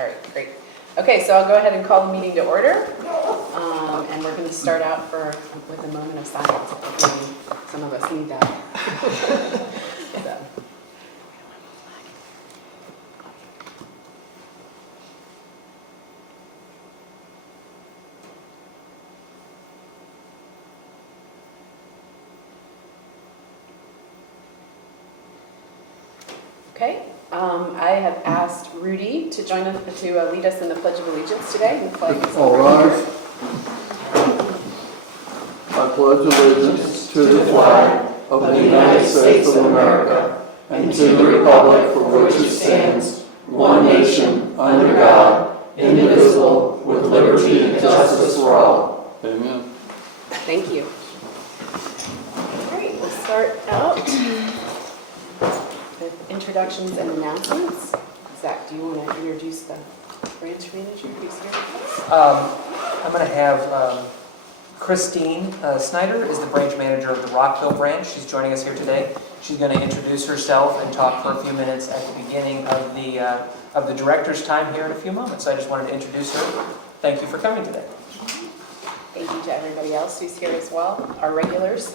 All right, great. Okay, so I'll go ahead and call the meeting to order. And we're going to start out with a moment of silence. Maybe some of us need that. So. Okay, I have asked Rudy to join us, to lead us in the Pledge of Allegiance today. And the flag is All rise. I pledge allegiance to the flag of the United States of America and to the republic for which it stands, one nation, under God, indivisible, with liberty and justice for all. Amen. Thank you. All right, we'll start out with introductions and announcements. Zach, do you want to introduce the branch manager who's here with us? I'm going to have Christine Snyder is the branch manager of the Rockville branch. She's joining us here today. She's going to introduce herself and talk for a few minutes at the beginning of the director's time here in a few moments. So I just wanted to introduce her. Thank you for coming today. Thank you to everybody else who's here as well, our regulars.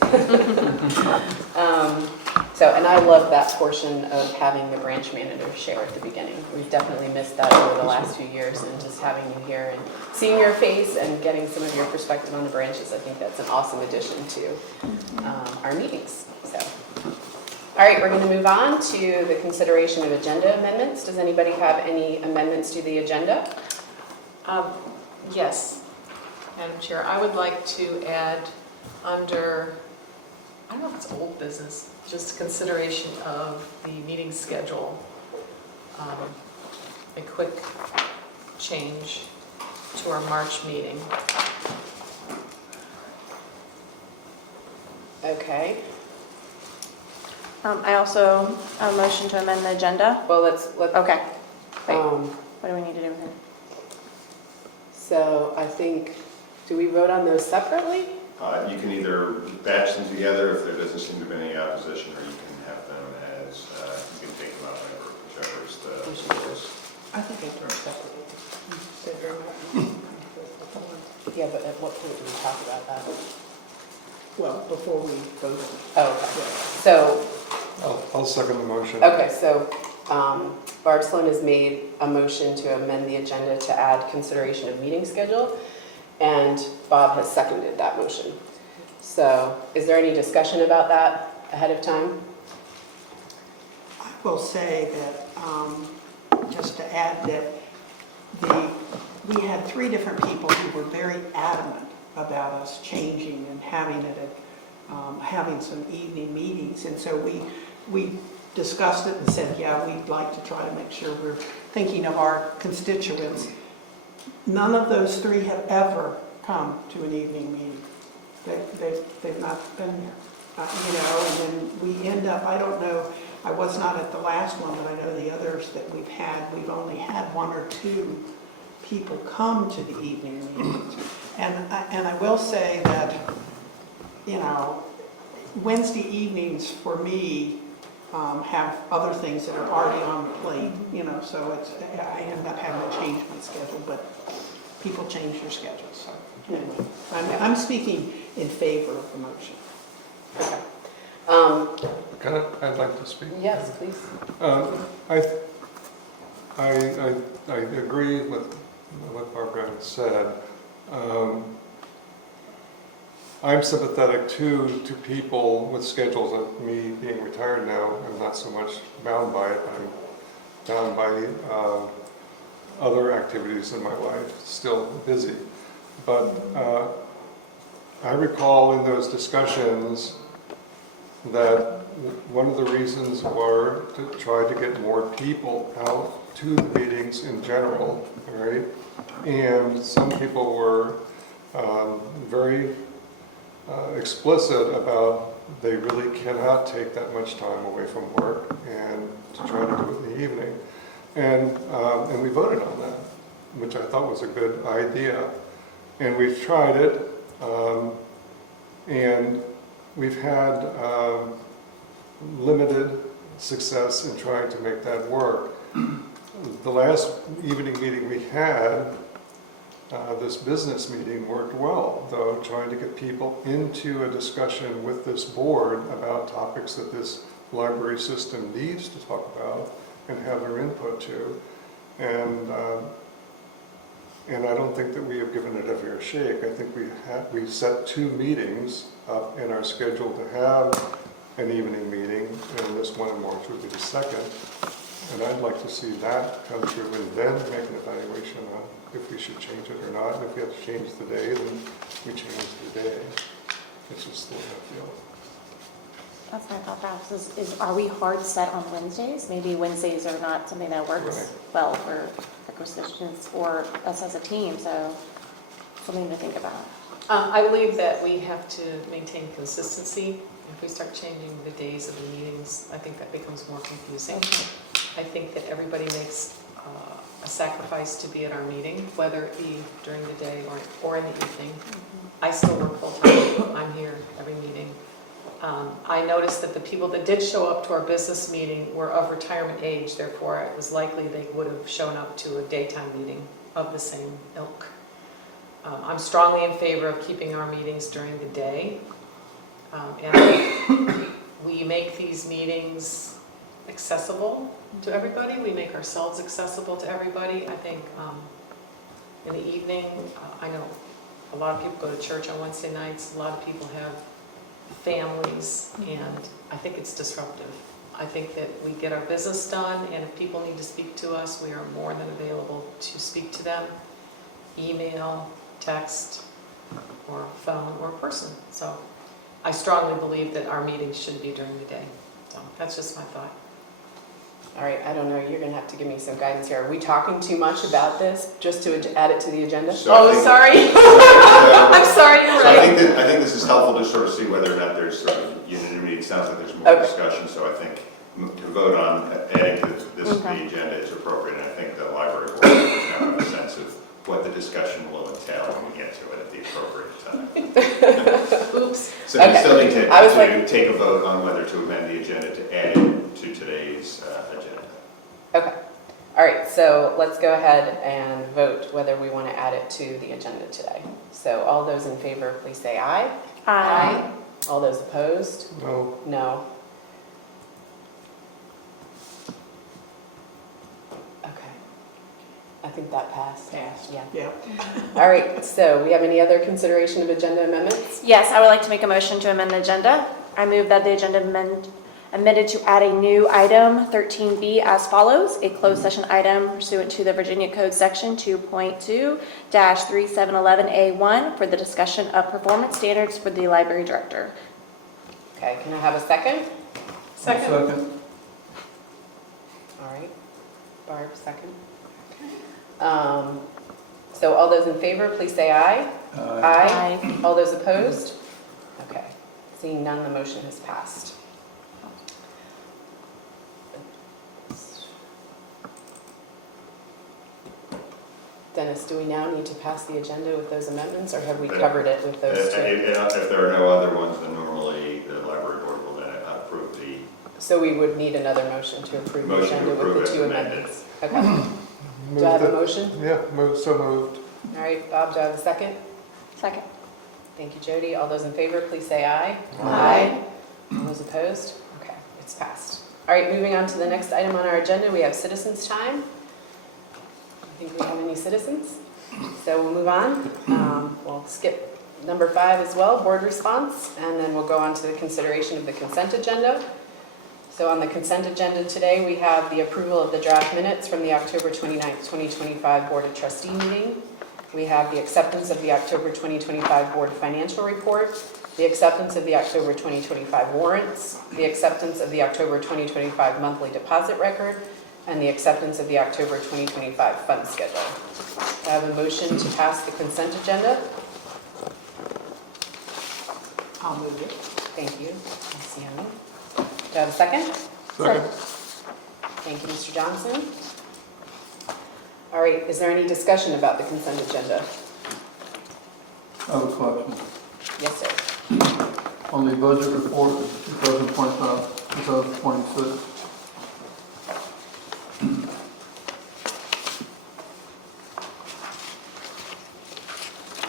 And I love that portion of having the branch manager share at the beginning. We've definitely missed that over the last few years, and just having you here and seeing your face and getting some of your perspective on the branches, I think that's an awesome addition to our meetings. So, all right, we're going to move on to the consideration of agenda amendments. Does anybody have any amendments to the agenda? Yes, Madam Chair, I would like to add under, I don't know if it's old business, just consideration of the meeting schedule, a quick change to our March meeting. Okay. I also motion to amend the agenda. Well, let's Okay. Wait, um, what do we need to do with it? so I think, do we vote on those separately? You can either batch them together if there doesn't seem to be any opposition, or you can have them as, you can take them out whenever, whichever is the choice. I think they were separately. Yeah, but at what point do we talk about that? Well, before we vote. Oh, okay. So, I'll second the motion. okay, so Barb Sloan has made a motion to amend the agenda to add consideration of meeting schedule, and Bob has seconded that motion. So, is there any discussion about that ahead of time? I will say that, just to add that we had 3 different people who were very adamant about us changing and having it at, having some evening meetings. And so we discussed it and said, yeah, we'd like to try to make sure we're thinking of our constituents. None of those 3 have ever come to an evening meeting. They've not been there, and then we end up, I don't know, I was not at the last one, but I know the others that we've only had 1 or 2 people come to the evening meetings. And I will say that, Wednesday evenings for me have other things that are already on the plate, so I end up having to change my schedule, but people change their schedules, so anyway, I'm speaking in favor of the motion. Okay. I'd like to speak. Yes, please. I agree with what Barbara said. I'm sympathetic to people with schedules, and me being retired now, I'm not so much bound by it. I'm bound by other activities in my life, still busy. But I recall in those discussions that one of the reasons were to try to get more people out to the meetings in general, right? And some people were very explicit about they really cannot take that much time away from work and to try to do it in the evening. And we voted on that, which I thought was a good idea. And we've tried it, and we've had limited success in trying to make that work. the last evening meeting we had, this business meeting worked well, though, trying to get people into a discussion with this board about topics that this library system needs to talk about and have their input to. And I don't think that we have given it a fair shake. I think we set 2 meetings up in our schedule to have an evening meeting, and this one in March would be the second. And I'd like to see that come through and then make an evaluation on if we should change it or not. And if we have to change the day, then we change the day. It's just the way I feel. That's my thought process, is are we hard set on Wednesdays? Maybe Wednesdays are not something that works Right. well for acquisitions or us as a team, so something to think about. I believe that we have to maintain consistency. If we start changing the days of the meetings, I think that becomes more confusing. I think that everybody makes a sacrifice to be at our meeting, whether it be during the day or in the evening. I still work full-time. I'm here every meeting. I noticed that the people that did show up to our business meeting were of retirement age, therefore it was likely they would have shown up to a daytime meeting of the same ilk. I'm strongly in favor of keeping our meetings during the day. And we make these meetings accessible to everybody. We make ourselves accessible to everybody. I think in the evening, I know a lot of people go to church on Wednesday nights. A lot of people have families, and I think it's disruptive. I think that we get our business done, and if people need to speak to us, we are more than available to speak to them, email, text, or phone, or person. So I strongly believe that our meetings should be during the day. So that's just my thought. All right, I don't know, you're gonna have to give me some guidance here. Are we talking too much about this, just to add it to the agenda? So I Oh, think- sorry. I'm sorry, you're So right. I think this is helpful to sort of see whether or not there's sort of unanimity. It sounds like there's more Okay. discussion, so I think to vote on adding to this to the Okay. agenda is appropriate, and I think the library board will now have a sense of what the discussion will entail when we get to it at the appropriate time. Oops. So we Okay. still need to I was like- take a vote on whether to amend the agenda to add it to today's agenda. Okay, all right, so let's go ahead and vote whether we want to add it to the agenda today. So all those in favor, please say aye. All those opposed? No, No. Okay. I think that passed. Passed. Yeah. Yeah. All right, so we have any other consideration of agenda amendments? Yes, I would like to make a motion to amend the agenda. I move that the agenda amended to add a new item 13B as follows: a closed session item pursuant to the Virginia Code Section 2.2-3711A1 for the discussion of performance standards for the library director. Okay, can I have a second? Second. All right, Barb, second. So all those in favor, please say aye. Aye. All those opposed? Okay, seeing none, the motion has passed. Dennis, do we now need to pass the agenda with those amendments, or have we covered it with those two? If there are no other ones, then normally the library board will then approve the So we would need another motion to approve the Motion to agenda with approve the as two amended. amendments. Okay, do I have a motion? Yeah, so moved. All right, Bob, do I have a second? Second. Thank you, Jody. All those in favor, please say aye. Aye. All those opposed? Okay, it's passed. All right, moving on to the next item on our agenda, we have citizens' time. I think we have any citizens, so we'll move on. We'll skip number 5 as well, board response, and then we'll go on to the consideration of the consent agenda. So on the consent agenda today, we have the approval of the draft minutes from the October 29th, 2025 Board of Trustee meeting. We have the acceptance of the October 2025 Board Financial Report, the acceptance of the October 2025 warrants, the acceptance of the October 2025 monthly deposit record, and the acceptance of the October 2025 fund schedule. I have a motion to pass the consent agenda. I'll move it. Thank you, Ms. Young. Do I have a second? Second. Thank you, Mr. Johnson. All right, is there any discussion about the consent agenda? I have a question. Yes, sir. On the budget report, 2025, 2026,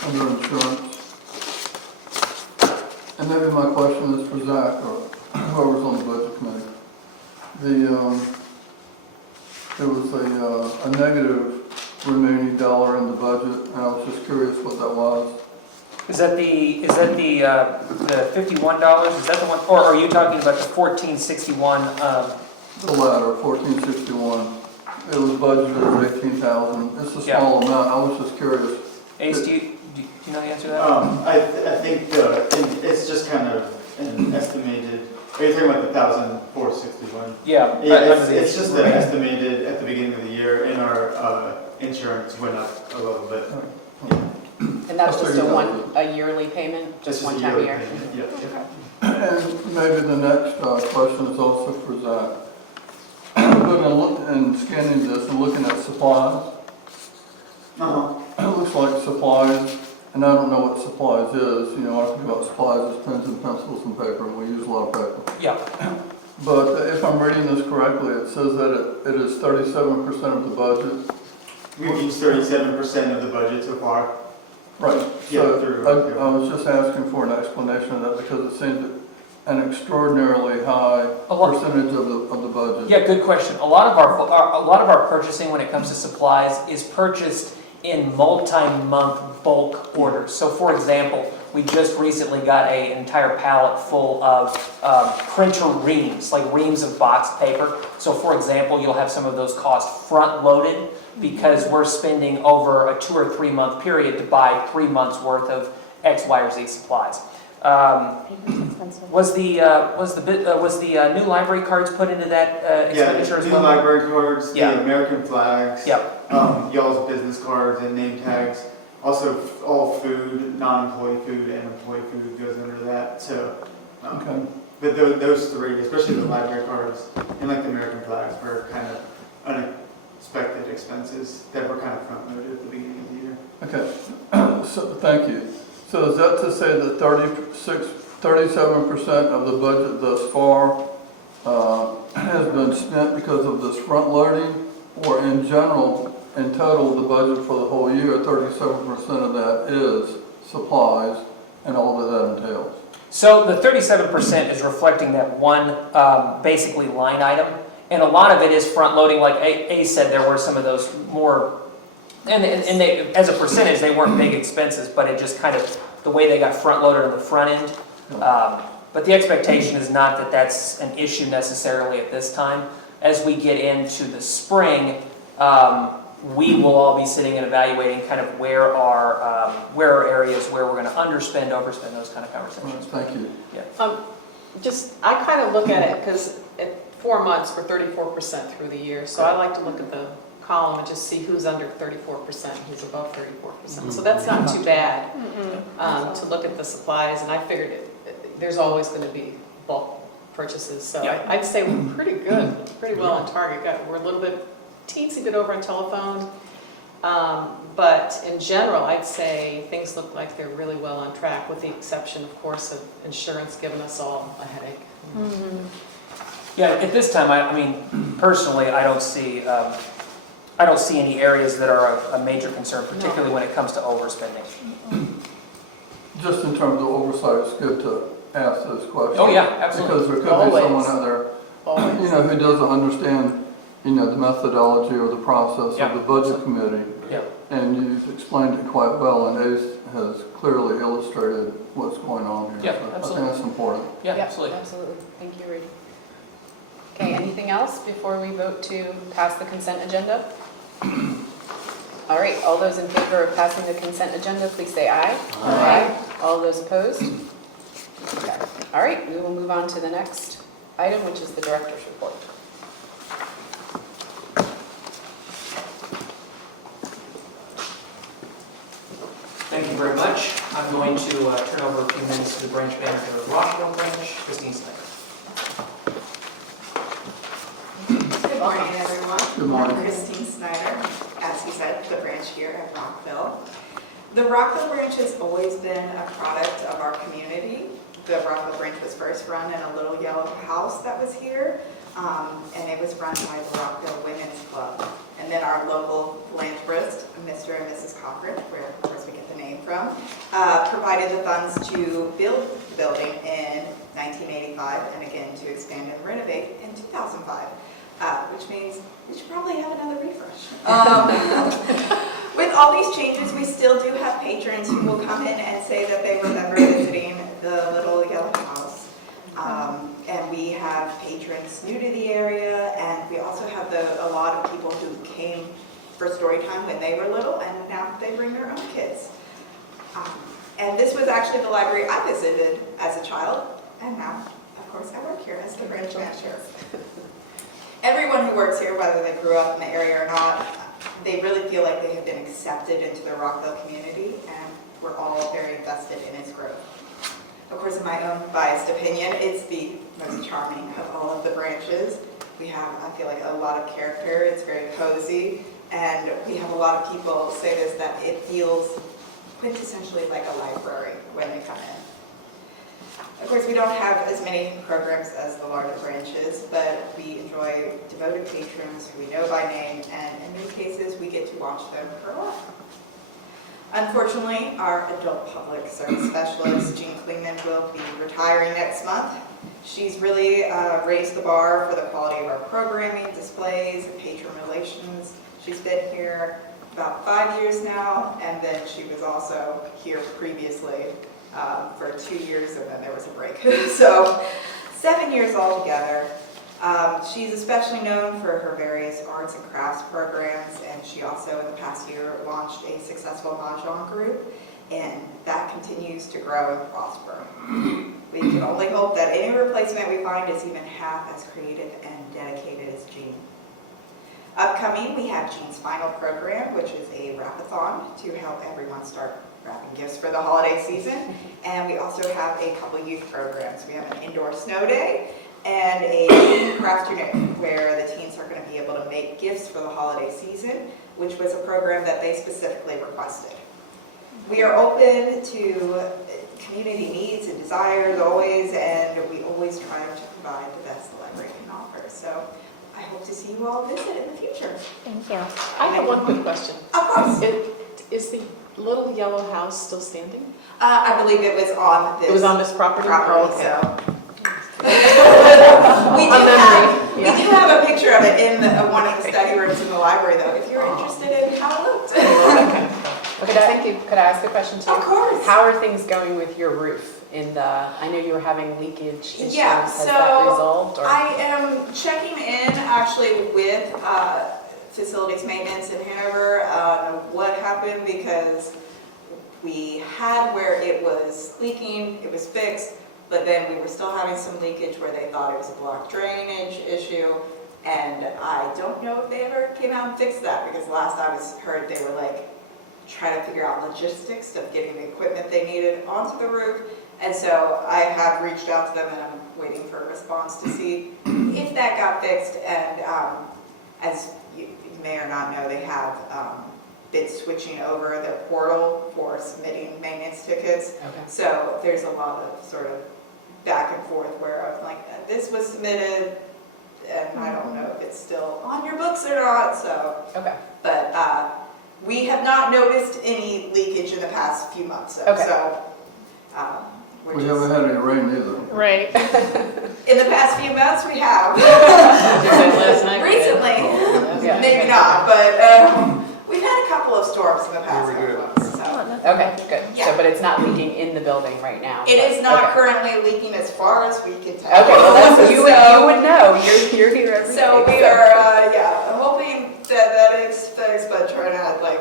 under insurance. And maybe my question is for Zach or whoever's on the budget committee. There was a negative remaining dollar in the budget, and I was just curious what that was. Is that the $51? Is that the one, or are you talking about the 1461? The latter, 1461. It was budgeted at 18,000. It's a Yeah. small amount. I was just curious. Ace, do you know the answer to that? I think it's just kind of an estimated, are you talking about the 1,461? Yeah. It's just an estimated at the beginning of the year, and our insurance went up a little bit. And that's just a yearly payment, just one time a year? payment, yeah. Okay. And maybe the next question is also for Zach. Looking and scanning this and looking at supplies, it looks like supplies, and I don't know what supplies is. You know, I think about supplies as pens and pencils and paper, and we use a lot of paper. Yeah. But if I'm reading this correctly, it says that it is 37% of the budget. We've used 37% of the budget so far. Right. Yeah, So I was just asking for an explanation of that because it seemed an extraordinarily high percentage of the budget. Yeah, good question. A lot of our purchasing when it comes to supplies is purchased in multi-month bulk orders. So for example, we just recently got an entire pallet full of printer reams, like reams of boxed paper. So for example, you'll have some of those costs front-loaded because we're spending over a 2 or 3 month period to buy 3 months worth of X, Y, or Z supplies. Was the new library cards put into that expenditure as well? New library cards, Yeah. the American flags, Yep. y'all's business cards and name tags. Also, all food, non-employee food and employee food goes under that. So, Okay. but those three, especially the library cards and like the American flags, were kind of unexpected expenses that were kind of front-loaded at the beginning of the year. Okay. So, thank you. So is that to say that 37% of the budget thus far has been spent because of this front loading, or in general, in total, the budget for the whole year, 37% of that is supplies and all that that entails? So the 37% is reflecting that one basically line item, and a lot of it is front loading. Like A said, there were some of those more, and they, as a percentage, they weren't big expenses, but it just kind of, the way they got front loaded on the front end. But the expectation is not that that's an issue necessarily at this time. As we get into the spring, we will all be sitting and evaluating kind of where are areas where we're going to underspend, overspend, those kind of conversations. Thank you. I kind of look at it because at 4 months, we're 34% through the year. So I like to look at the column and just see who's under 34%, who's above 34%. So that's not too bad to look at the supplies. And I figured there's always going to be bulk purchases. So I'd say we're pretty good, pretty well on target. We're a little bit, teensy bit over on telephone. But in general, I'd say things look like they're really well on track, with the exception, of course, of insurance giving us all a headache. Yeah, at this time, I mean, personally, I don't see any areas that are a major concern, particularly when it comes to overspending. Just in terms of oversight, it's good to ask those questions. Oh, yeah, absolutely. Because there could be someone out there, who doesn't understand, the methodology or the process of the budget committee. Yeah. And you've explained it quite well, and Ace has clearly illustrated what's going on here. Yeah, So I absolutely. think that's important. Yeah, absolutely. Absolutely. Thank you, Rudy. Okay, anything else before we vote to pass the consent agenda? All right, all those in favor of passing the consent agenda, please say aye. Aye. All those opposed? Okay. All right, we will move on to the next item, which is the director's report. Thank you very much. I'm going to turn over a few minutes to the branch manager of Rockville Branch, Trustees Meeting. Good morning, everyone. Good morning. I'm Christine Snyder, as he said, the branch here at Rockville. The Rockville branch has always been a product of our community. The Rockville branch was first run in a little yellow house that was here, and it was run by the Rockville Women's Club. And then our local philanthropist, Mr. and Mrs. Cochran, where of course we get the name from, provided the funds to build the building in 1985 and again to expand and renovate in 2005, which means we should probably have another refresh. With all these changes, we still do have patrons who will come in and say that they remember visiting the little yellow house. And we have patrons new to the area, and we also have a lot of people who came for story time when they were little, and now they bring their own kids. And this was actually the library I visited as a child, and now, of course, I work here as the branch manager. Everyone who works here, whether they grew up in the area or not, they really feel like they have been accepted into the Rockville community, and we're all very invested in its growth. Of course, in my own biased opinion, it's the most charming of all of the branches. We have, I feel like, a lot of character. It's very cozy, and we have a lot of people say this, that it feels quintessentially like a library when they come in. Of course, we don't have as many programs as the larger branches, but we enjoy devoted patrons who we know by name, and in many cases, we get to watch them grow up. Unfortunately, our adult public service specialist, Jean Klingman, will be retiring next month. She's really raised the bar for the quality of our programming, displays, and patron relations. She's been here about 5 years now, and then she was also here previously for 2 years, and then there was a break. So 7 years altogether. She's especially known for her various arts and crafts programs, and she also in the past year launched a successful Mahjong group, and that continues to grow and prosper. We can only hope that any replacement we find is even half as creative and dedicated as Jean. Upcoming, we have Jean's final program, which is a wrap-a-thon to help everyone start wrapping gifts for the holiday season. And we also have a couple youth programs. We have an indoor snow day and a teen craft unit where the teens are going to be able to make gifts for the holiday season, which was a program that they specifically requested. We are open to community needs and desires always, and we always try to provide the best the library can offer. So I hope to see you all visit in the future. Thank you. I have one quick question. Of course. Is the little yellow house still standing? I believe it was on this It was on this property? property, Oh, okay. so. we Yeah. do have a picture of it in one of the study rooms in the library, though, if you're interested in how it looked. Okay. Okay, thank you. Could I ask a question too? Of course. How are things going with your roof? I know you were having leakage issues. Yeah, Has so that resolved? Or? I am checking in actually with facilities maintenance in Hanover on what happened, because we had where it was leaking, it was fixed, but then we were still having some leakage where they thought it was a blocked drainage issue, and I don't know if they ever came out and fixed that, because last I heard they were like trying to figure out logistics of getting the equipment they needed onto the roof. And so I have reached out to them, and I'm waiting for a response to see if that got fixed. And as you may or not know, they have been switching over their portal for submitting maintenance tickets. Okay. So there's a lot of sort of back and forth where I'm like, this was submitted, and I don't know if it's still on your books or not. So, Okay. but we have not noticed any leakage in the past few months. Okay. So We haven't had any rain either. Right. in the past few months, we have. Last night we did. Recently, Yeah. maybe not, but we've had a couple of storms in the past Yeah, we couple did. months. So. Okay, good. Yeah. So, but it's not leaking in the building right now? It is not Okay. currently leaking as far as we can tell. Okay, well, that's, you So- would know. You're here every day. So we are, hoping that it's fixed, but trying to like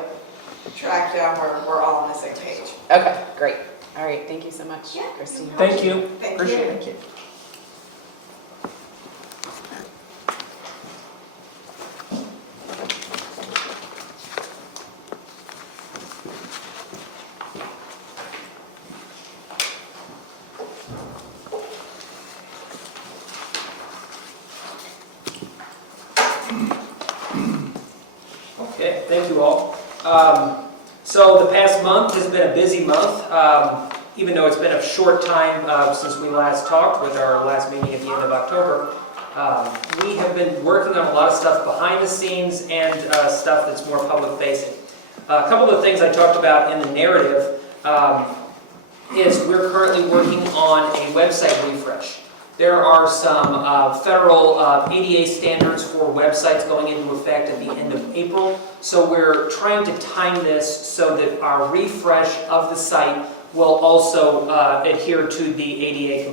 track down where we're all on the same page. Okay, great. All right, thank you so much, Yeah. Christine. Thank you. Thank Appreciate you. it. Thank you. Okay, thank you all. So the past month has been a busy month, even though it's been a short time since we last talked with our last meeting at the end of October. We have been working on a lot of stuff behind the scenes and stuff that's more public facing. A couple of things I talked about in the narrative is we're currently working on a website refresh. There are some federal ADA standards for websites going into effect at the end of April. So we're trying to time this so that our refresh of the site will also adhere to the ADA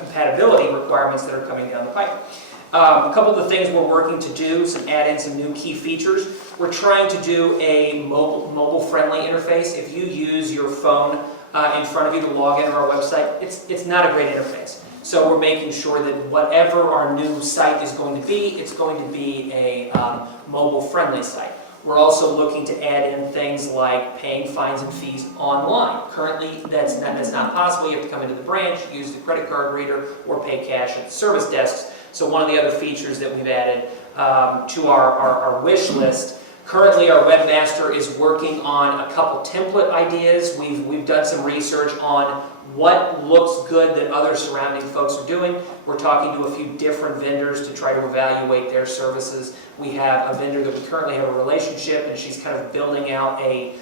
compatibility requirements that are coming down the pipe. A couple of the things we're working to do, add in some new key features. We're trying to do a mobile-friendly interface. If you use your phone in front of you to log into our website, it's not a great interface. So we're making sure that whatever our new site is going to be, it's going to be a mobile-friendly site. We're also looking to add in things like paying fines and fees online. Currently, that's not possible. You have to come into the branch, use the credit card reader, or pay cash at the service desks. So one of the other features that we've added to our wish list, currently our webmaster is working on a couple template ideas. We've done some research on what looks good that other surrounding folks are doing. We're talking to a few different vendors to try to evaluate their services. We have a vendor that we currently have a relationship, and she's kind of building out a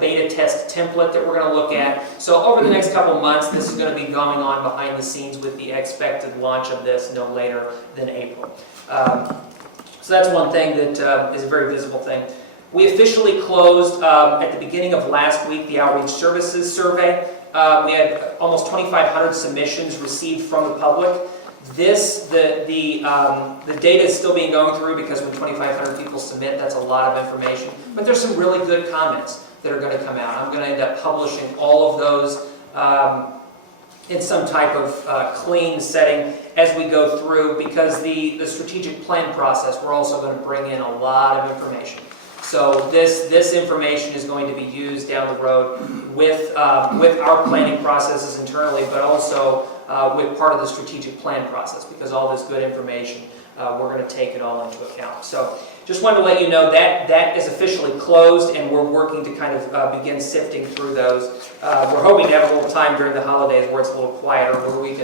beta test template that we're going to look at. So over the next couple months, this is going to be going on behind the scenes with the expected launch of this no later than April. So that's one thing that is a very visible thing. We officially closed at the beginning of last week the Outreach Services Survey. We had almost 2,500 submissions received from the public. The data is still being gone through because when 2,500 people submit, that's a lot of information. But there's some really good comments that are going to come out. I'm going to end up publishing all of those in some type of clean setting as we go through, because the strategic plan process, we're also going to bring in a lot of information. So this information is going to be used down the road with our planning processes internally, but also with part of the strategic plan process, because all this good information, we're going to take it all into account. So just wanted to let you know that is officially closed, and we're working to kind of begin sifting through those. We're hoping to have a little time during the holidays where it's a little quieter, where we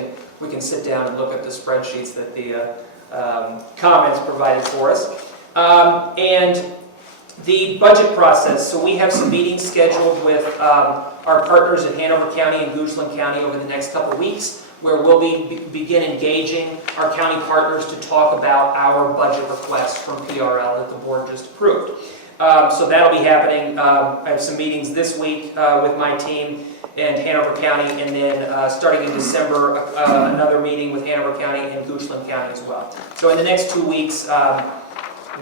can sit down and look at the spreadsheets that the comments provided for us. And the budget process. So we have some meetings scheduled with our partners in Hanover County and Goochland County over the next couple of weeks, where we'll begin engaging our county partners to talk about our budget request from PRL that the board just approved. So that'll be happening. I have some meetings this week with my team in Hanover County, and then starting in December, another meeting with Hanover County and Goochland County as well. So in the next 2 weeks,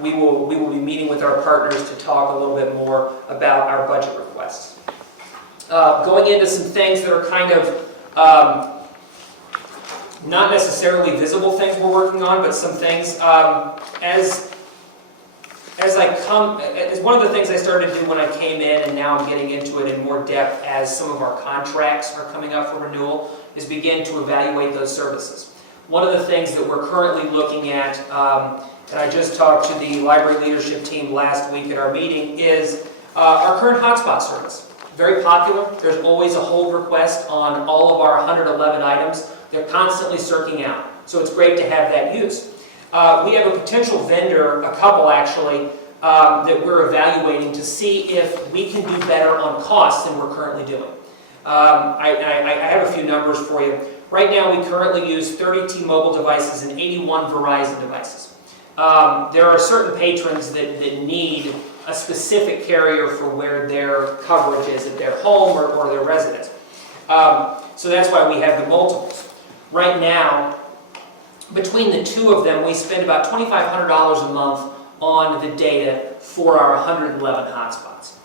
we will be meeting with our partners to talk a little bit more about our budget requests. Going into some things that are kind of not necessarily visible things we're working on, but some things as one of the things I started to do when I came in, and now I'm getting into it in more depth as some of our contracts are coming up for renewal, is begin to evaluate those services. One of the things that we're currently looking at, and I just talked to the library leadership team last week at our meeting, is our current hotspot service. Very popular. There's always a hold request on all of our 111 items. They're constantly circling out. So it's great to have that use. We have a potential vendor, a couple actually, that we're evaluating to see if we can do better on costs than we're currently doing. I have a few numbers for you. Right now we currently use 30 T-Mobile devices and 81 Verizon devices. There are certain patrons that need a specific carrier for where their coverage is at their home or their residence. So that's why we have the multiples. Right now, between the two of them, we spend about $2,500 a month on the data for our 111 hotspots.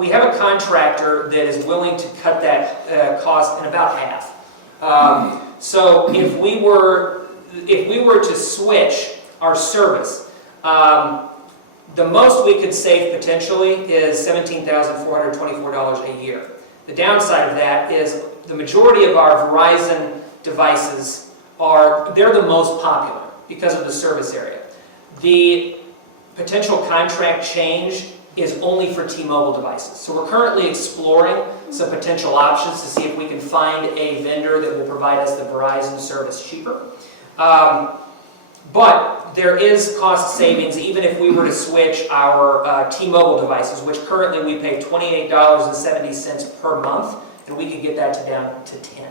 We have a contractor that is willing to cut that cost in about half. So if we were to switch our service, the most we could save potentially is $17,424 a year. The downside of that is the majority of our Verizon devices they're the most popular because of the service area. The potential contract change is only for T-Mobile devices. So we're currently exploring some potential options to see if we can find a vendor that will provide us the Verizon service cheaper. But there is cost savings even if we were to switch our T-Mobile devices, which currently we pay $28.70 per month, and we could get that down to 10.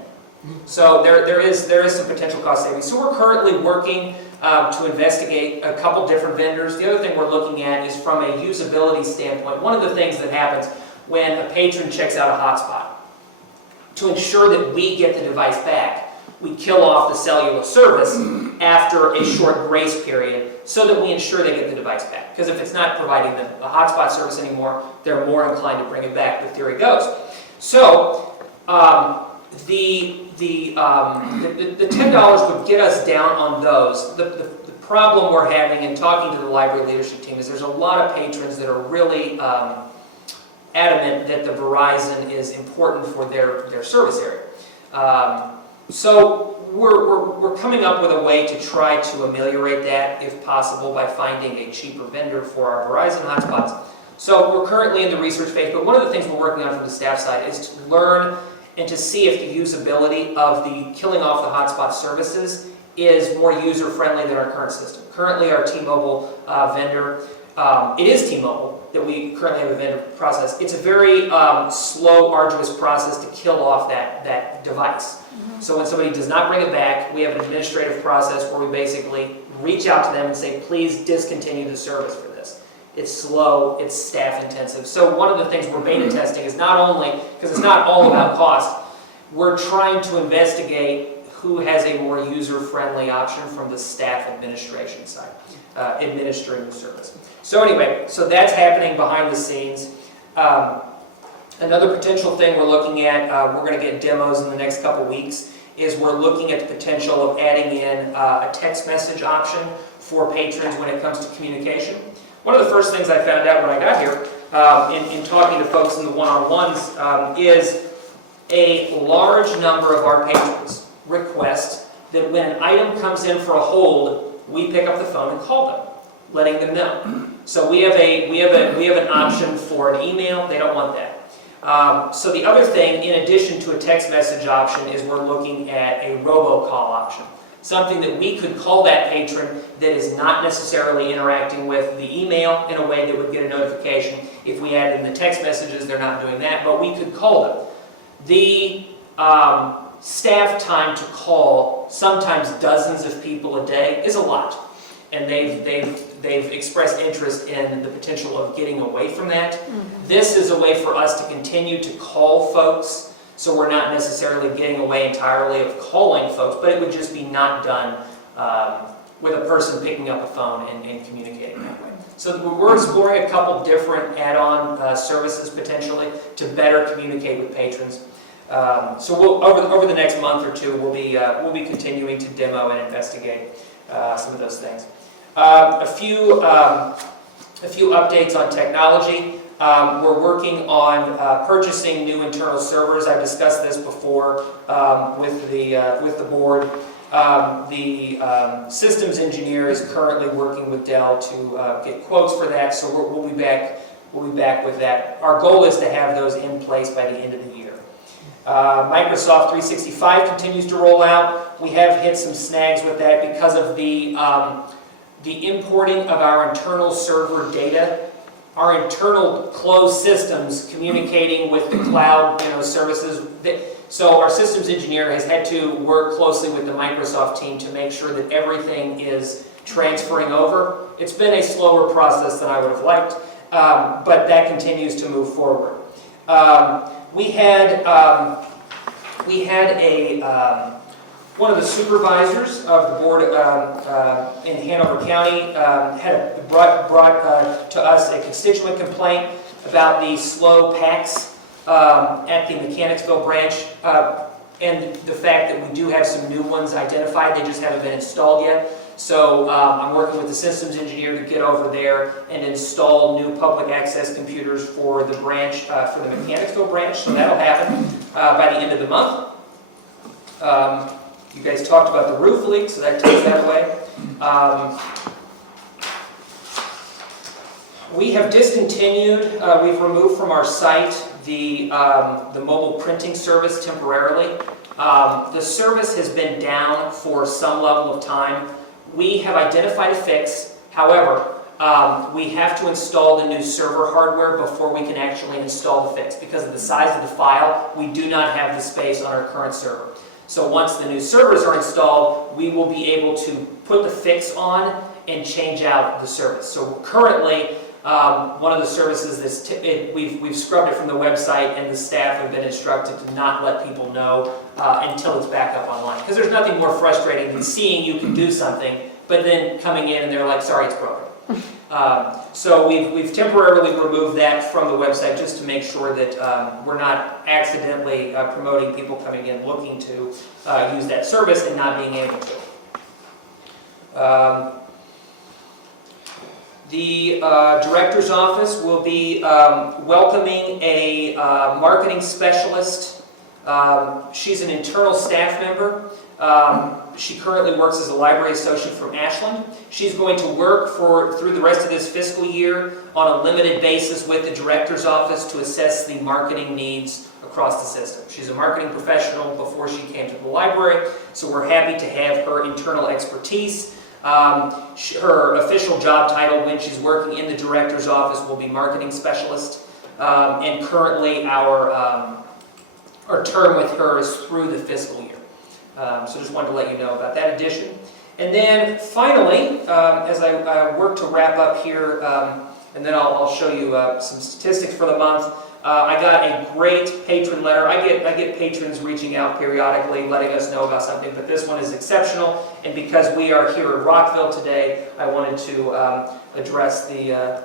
So there is some potential cost savings. So we're currently working to investigate a couple different vendors. The other thing we're looking at is from a usability standpoint. One of the things that happens when a patron checks out a hotspot, to ensure that we get the device back, we kill off the cellular service after a short grace period so that we ensure they get the device back. Because if it's not providing them a hotspot service anymore, they're more inclined to bring it back, the theory goes. So the $10 would get us down on those. The problem we're having in talking to the library leadership team is there's a lot of patrons that are really adamant that the Verizon is important for their service area. So we're coming up with a way to try to ameliorate that, if possible, by finding a cheaper vendor for our Verizon hotspots. So we're currently in the research phase, but one of the things we're working on from the staff side is to learn and to see if the usability of the killing off the hotspot services is more user-friendly than our current system. Currently, our T-Mobile vendor, it is T-Mobile that we currently have a vendor process. It's a very slow, arduous process to kill off that device. So when somebody does not bring it back, we have an administrative process where we basically reach out to them and say, please discontinue the service for this. It's slow, it's staff intensive. So one of the things we're beta testing is not only, because it's not all about cost, we're trying to investigate who has a more user-friendly option from the staff administration side, administering the service. So anyway, so that's happening behind the scenes. Another potential thing we're looking at, we're going to get demos in the next couple weeks, is we're looking at the potential of adding in a text message option for patrons when it comes to communication. One of the first things I found out when I got here, in talking to folks in the one-on-ones, is a large number of our patrons request that when an item comes in for a hold, we pick up the phone and call them, letting them know. So we have an option for an email. They don't want that. So the other thing, in addition to a text message option, is we're looking at a robocall option. Something that we could call that patron that is not necessarily interacting with the email in a way that would get a notification. If we add in the text messages, they're not doing that, but we could call them. The staff time to call sometimes dozens of people a day is a lot. And they've expressed interest in the potential of getting away from that. Mm-hmm. This is a way for us to continue to call folks, so we're not necessarily getting away entirely of calling folks, but it would just be not done with a person picking up a phone and communicating that way. So we're exploring a couple different add-on services potentially to better communicate with patrons. So we'll, over the next month or two, we'll be continuing to demo and investigate some of those things. A few updates on technology. We're working on purchasing new internal servers. I've discussed this before with the board. The systems engineer is currently working with Dell to get quotes for that. So we'll be back. We'll be back with that. Our goal is to have those in place by the end of the year. Microsoft 365 continues to roll out. We have hit some snags with that because of the importing of our internal server data, our internal closed systems communicating with the cloud services. So our systems engineer has had to work closely with the Microsoft team to make sure that everything is transferring over. It's been a slower process than I would have liked, but that continues to move forward. We had one of the supervisors of the board in Hanover County brought to us a constituent complaint about the slow packs at the Mechanicsville branch and the fact that we do have some new ones identified. They just haven't been installed yet. So I'm working with the systems engineer to get over there and install new public access computers for the branch, for the Mechanicsville branch. So that'll happen by the end of the month. You guys talked about the roof leak, so that takes that away. We have discontinued, we've removed from our site the mobile printing service temporarily. The service has been down for some level of time. We have identified a fix. However, we have to install the new server hardware before we can actually install the fix. Because of the size of the file, we do not have the space on our current server. So once the new servers are installed, we will be able to put the fix on and change out the service. So currently, one of the services that's we've scrubbed it from the website, and the staff have been instructed to not let people know until it's back up online. Because there's nothing more frustrating than seeing you can do something, but then coming in and they're like, sorry, it's broken. So we've temporarily removed that from the website just to make sure that we're not accidentally promoting people coming in looking to use that service and not being able to. The director's office will be welcoming a marketing specialist. She's an internal staff member. She currently works as a library associate from Ashland. She's going to work through the rest of this fiscal year on a limited basis with the director's office to assess the marketing needs across the system. She's a marketing professional before she came to the library, so we're happy to have her internal expertise. Her official job title when she's working in the director's office will be marketing specialist, and currently our term with her is through the fiscal year. So just wanted to let you know about that addition. And then finally, as I work to wrap up here, and then I'll show you some statistics for the month. I got a great patron letter. I get patrons reaching out periodically, letting us know about something, but this one is exceptional. And because we are here in Rockville today, I wanted to address the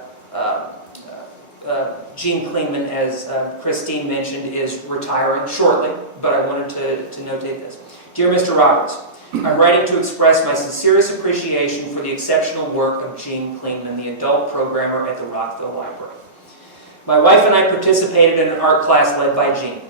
Gene Klingman, as Christine mentioned, is retiring shortly, but I wanted to notate this. Dear Mr. Roberts, I'm writing to express my sincerest appreciation for the exceptional work of Gene Klingman, the adult programmer at the Rockville Library. My wife and I participated in an art class led by Gene.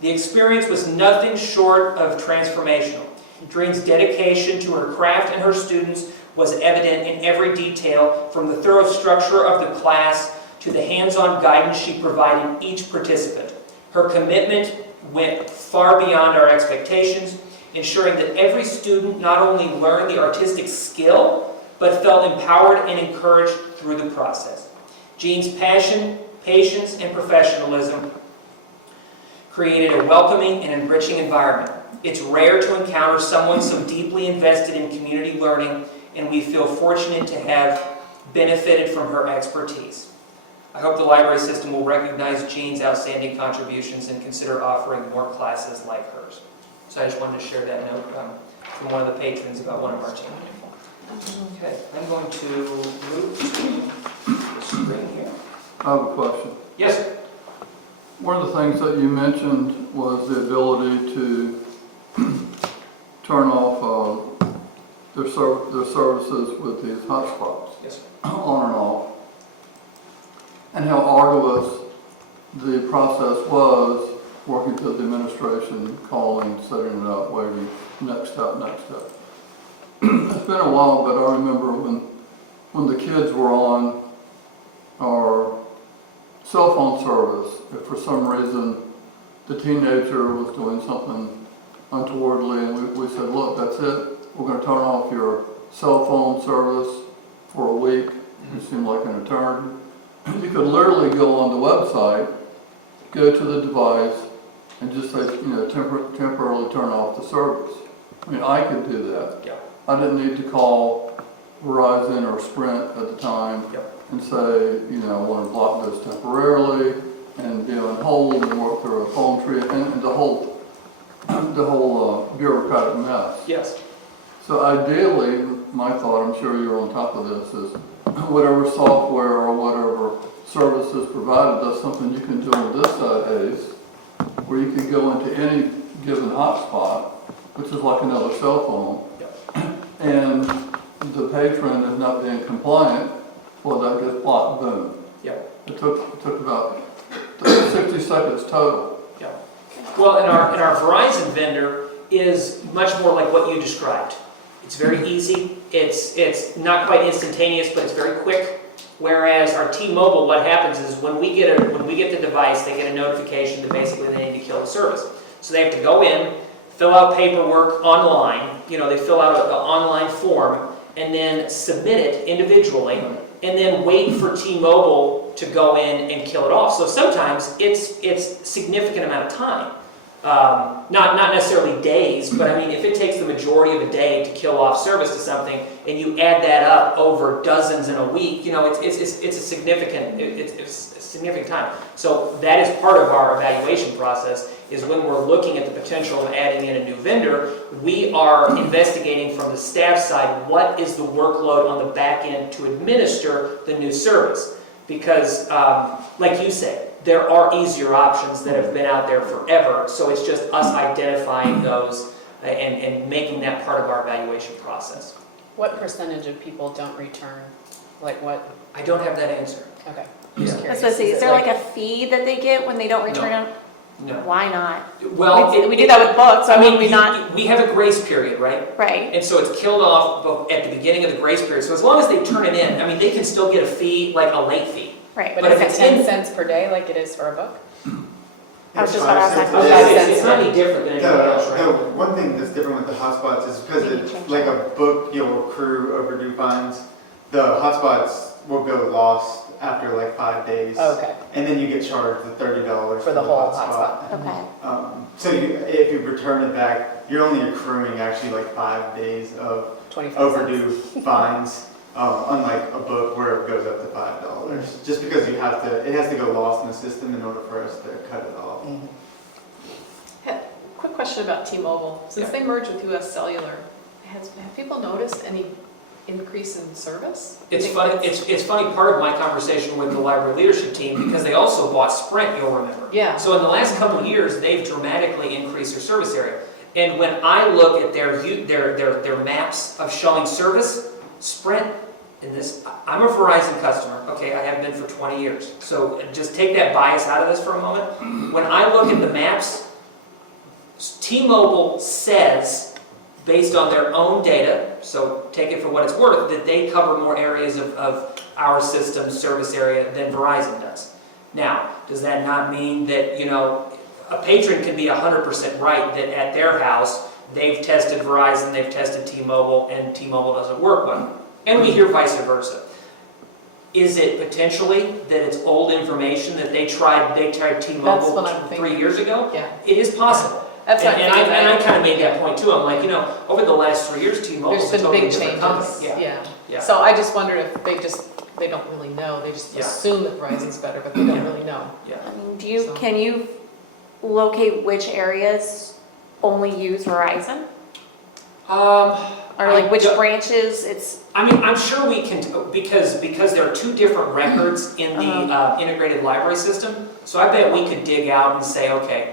The experience was nothing short of transformational. Jean's dedication to her craft and her students was evident in every detail, from the thorough structure of the class to the hands-on guidance she provided each participant. Her commitment went far beyond our expectations, ensuring that every student not only learned the artistic skill, but felt empowered and encouraged through the process. Jean's passion, patience, and professionalism created a welcoming and enriching environment. It's rare to encounter someone so deeply invested in community learning, and we feel fortunate to have benefited from her expertise. I hope the library system will recognize Jean's outstanding contributions and consider offering more classes like hers. So I just wanted to share that note from one of the patrons about one of our team. Okay, I'm going to move to the screen here. I have a question. Yes? One of the things that you mentioned was the ability to turn off their services with these hotspots. Yes, sir. On and off. And how arduous the process was working through the administration, calling, setting it up, waiting, next step, next step. It's been a while, but I remember when the kids were on our cell phone service, if for some reason the teenager was doing something untowardly, and we said, look, that's it, we're going to turn off your cell phone service for a week. It seemed like an eternity. You could literally go on the website, go to the device, and just say, temporarily turn off the service. I mean, I could do that. Yeah. I didn't need to call Verizon or Sprint at the time and say, I want to block this temporarily and be on hold and work through a phone tree and the whole bureaucratic mess. Yes. So ideally, my thought, I'm sure you're on top of this, is whatever software or whatever service is provided, that's something you can do on this days, where you can go into any given hotspot, which is like another cell phone, and the patron is not being compliant, well, that gets blocked, boom. Yep. It took about 60 seconds total. Yeah. Well, and our Verizon vendor is much more like what you described. It's very easy. It's not quite instantaneous, but it's very quick. Whereas our T-Mobile, what happens is when we get the device, they get a notification that basically they need to kill the service. So they have to go in, fill out paperwork online. They fill out an online form, and then submit it individually, and then wait for T-Mobile to go in and kill it off. So sometimes it's significant amount of time. Not necessarily days, but I mean, if it takes the majority of a day to kill off service to something, and you add that up over dozens in a week, you know, it's a significant time. So that is part of our evaluation process, is when we're looking at the potential of adding in a new vendor, we are investigating from the staff side, what is the workload on the back end to administer the new service? Because, like you said, there are easier options that have been out there forever, so it's just us identifying those and making that part of our evaluation process. What percentage of people don't return? Like what? I don't have that answer. Okay. Yeah. Just I curious. was supposed to say, is it there like a fee that they get when they don't return them? No. Why not? Well, We do that with books, I so mean, would we not? we have a grace period, right? Right, And so it's killed off at the beginning of the grace period. So as long as they turn it in, I mean, they can still get a fee, like a late fee. right. But But is if it it's 10 in- cents per day like it is for a book? I was just about to ask that Okay. question. It's not any different than anything else, The right? one thing that's different with the hotspots is because Maybe it's change like that. a book, you'll accrue overdue fines. The hotspots will go lost after like 5 days. Okay, And then you get charged the $30 for the whole hotspot. Okay, So if you return it back, you're only accruing actually like 5 days of 25 overdue cents. fines, unlike a book where it goes up to $5. Just because it has to go lost in the system in order for us to cut it off. Mhm. Quick question about T-Mobile. Since they merged with US Cellular, have people noticed any increase in service? It's Think funny, that's- it's funny, part of my conversation with the library leadership team, because they also bought Sprint, you'll remember. Yeah. So in the last couple of years, they've dramatically increased their service area. And when I look at their maps of showing service, Sprint, in this, I'm a Verizon customer, okay, I have been for 20 years. So just take that bias out of this for a moment. When I look at the maps, T-Mobile says, based on their own data, so take it for what it's worth, that they cover more areas of our system service area than Verizon does. Now, does that not mean that, you know, a patron can be 100% right that at their house, they've tested Verizon, they've tested T-Mobile, and T-Mobile doesn't work well? And we hear vice versa. Is it potentially that it's old information that they tried That's T-Mobile what I'm thinking. 3 years ago? Yeah. It is possible. That's what I'm And thinking. I kind of made that point too. I'm like, you know, over the last 3 years, T-Mobile's There's a been totally big different changes. company. Yeah. Yeah. So I just wondered if they don't really know. They just Yeah. assume that Verizon's better, but they don't really know. Yeah. I mean, So- can you locate which areas only use Verizon? Or like which branches it's, I mean, I'm sure we can, because there are two different records in the integrated library system. So I bet we could dig out and say, okay,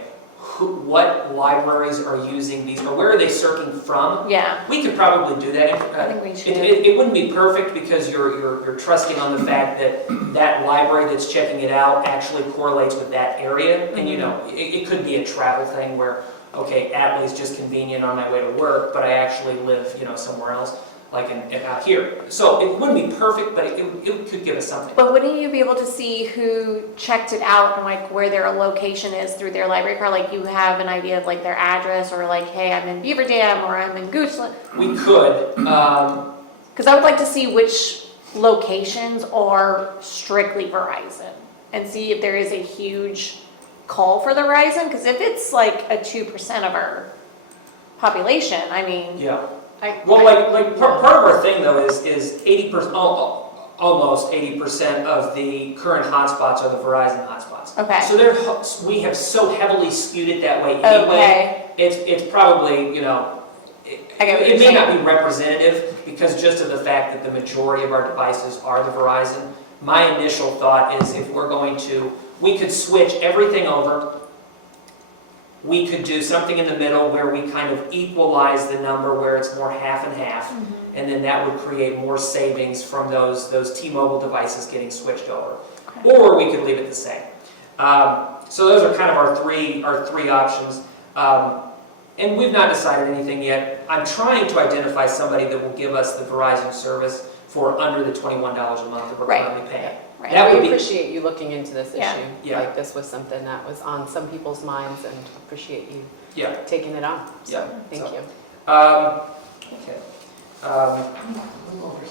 what libraries are using these, or where are they searching from? yeah, We could probably do that. I think we should. It wouldn't be perfect because you're trusting on the fact that that library that's checking it out actually correlates with that area. And you know, it could be a travel thing where, okay, Atlee's just convenient on my way to work, but I actually live, you know, somewhere else, like out here. So it wouldn't be perfect, but it could give us something. But wouldn't you be able to see who checked it out and like where their location is through their library card? Like you have an idea of like their address or like, hey, I'm in Beaver Dam or I'm in Goochland? We could, Because I would like to see which locations are strictly Verizon and see if there is a huge call for the Verizon. Because if it's like a 2% of our population, I mean, yeah. Well, like part of our thing though is 80%, almost 80% of the current hotspots are the Verizon hotspots. Okay. So we have so heavily skewed it that way anyway. okay, It's probably, you know, I get what it you're may saying. not be representative because just of the fact that the majority of our devices are the Verizon. My initial thought is if we're going to, we could switch everything over. We could do something in the middle where we kind of equalize the number where it's more half and half. And then that would create more savings from those T-Mobile devices getting switched over. Okay. Or we could leave it the same. So those are kind of our three options. And we've not decided anything yet. I'm trying to identify somebody that will give us the Verizon service for under the $21 a month that we're Right. currently paying. right. That would We be- appreciate you looking into this Yeah. issue. Yeah. Like this was something that was on some people's minds and appreciate you Yeah. taking it on. So, Yeah. thank So- you. Okay. Move over here.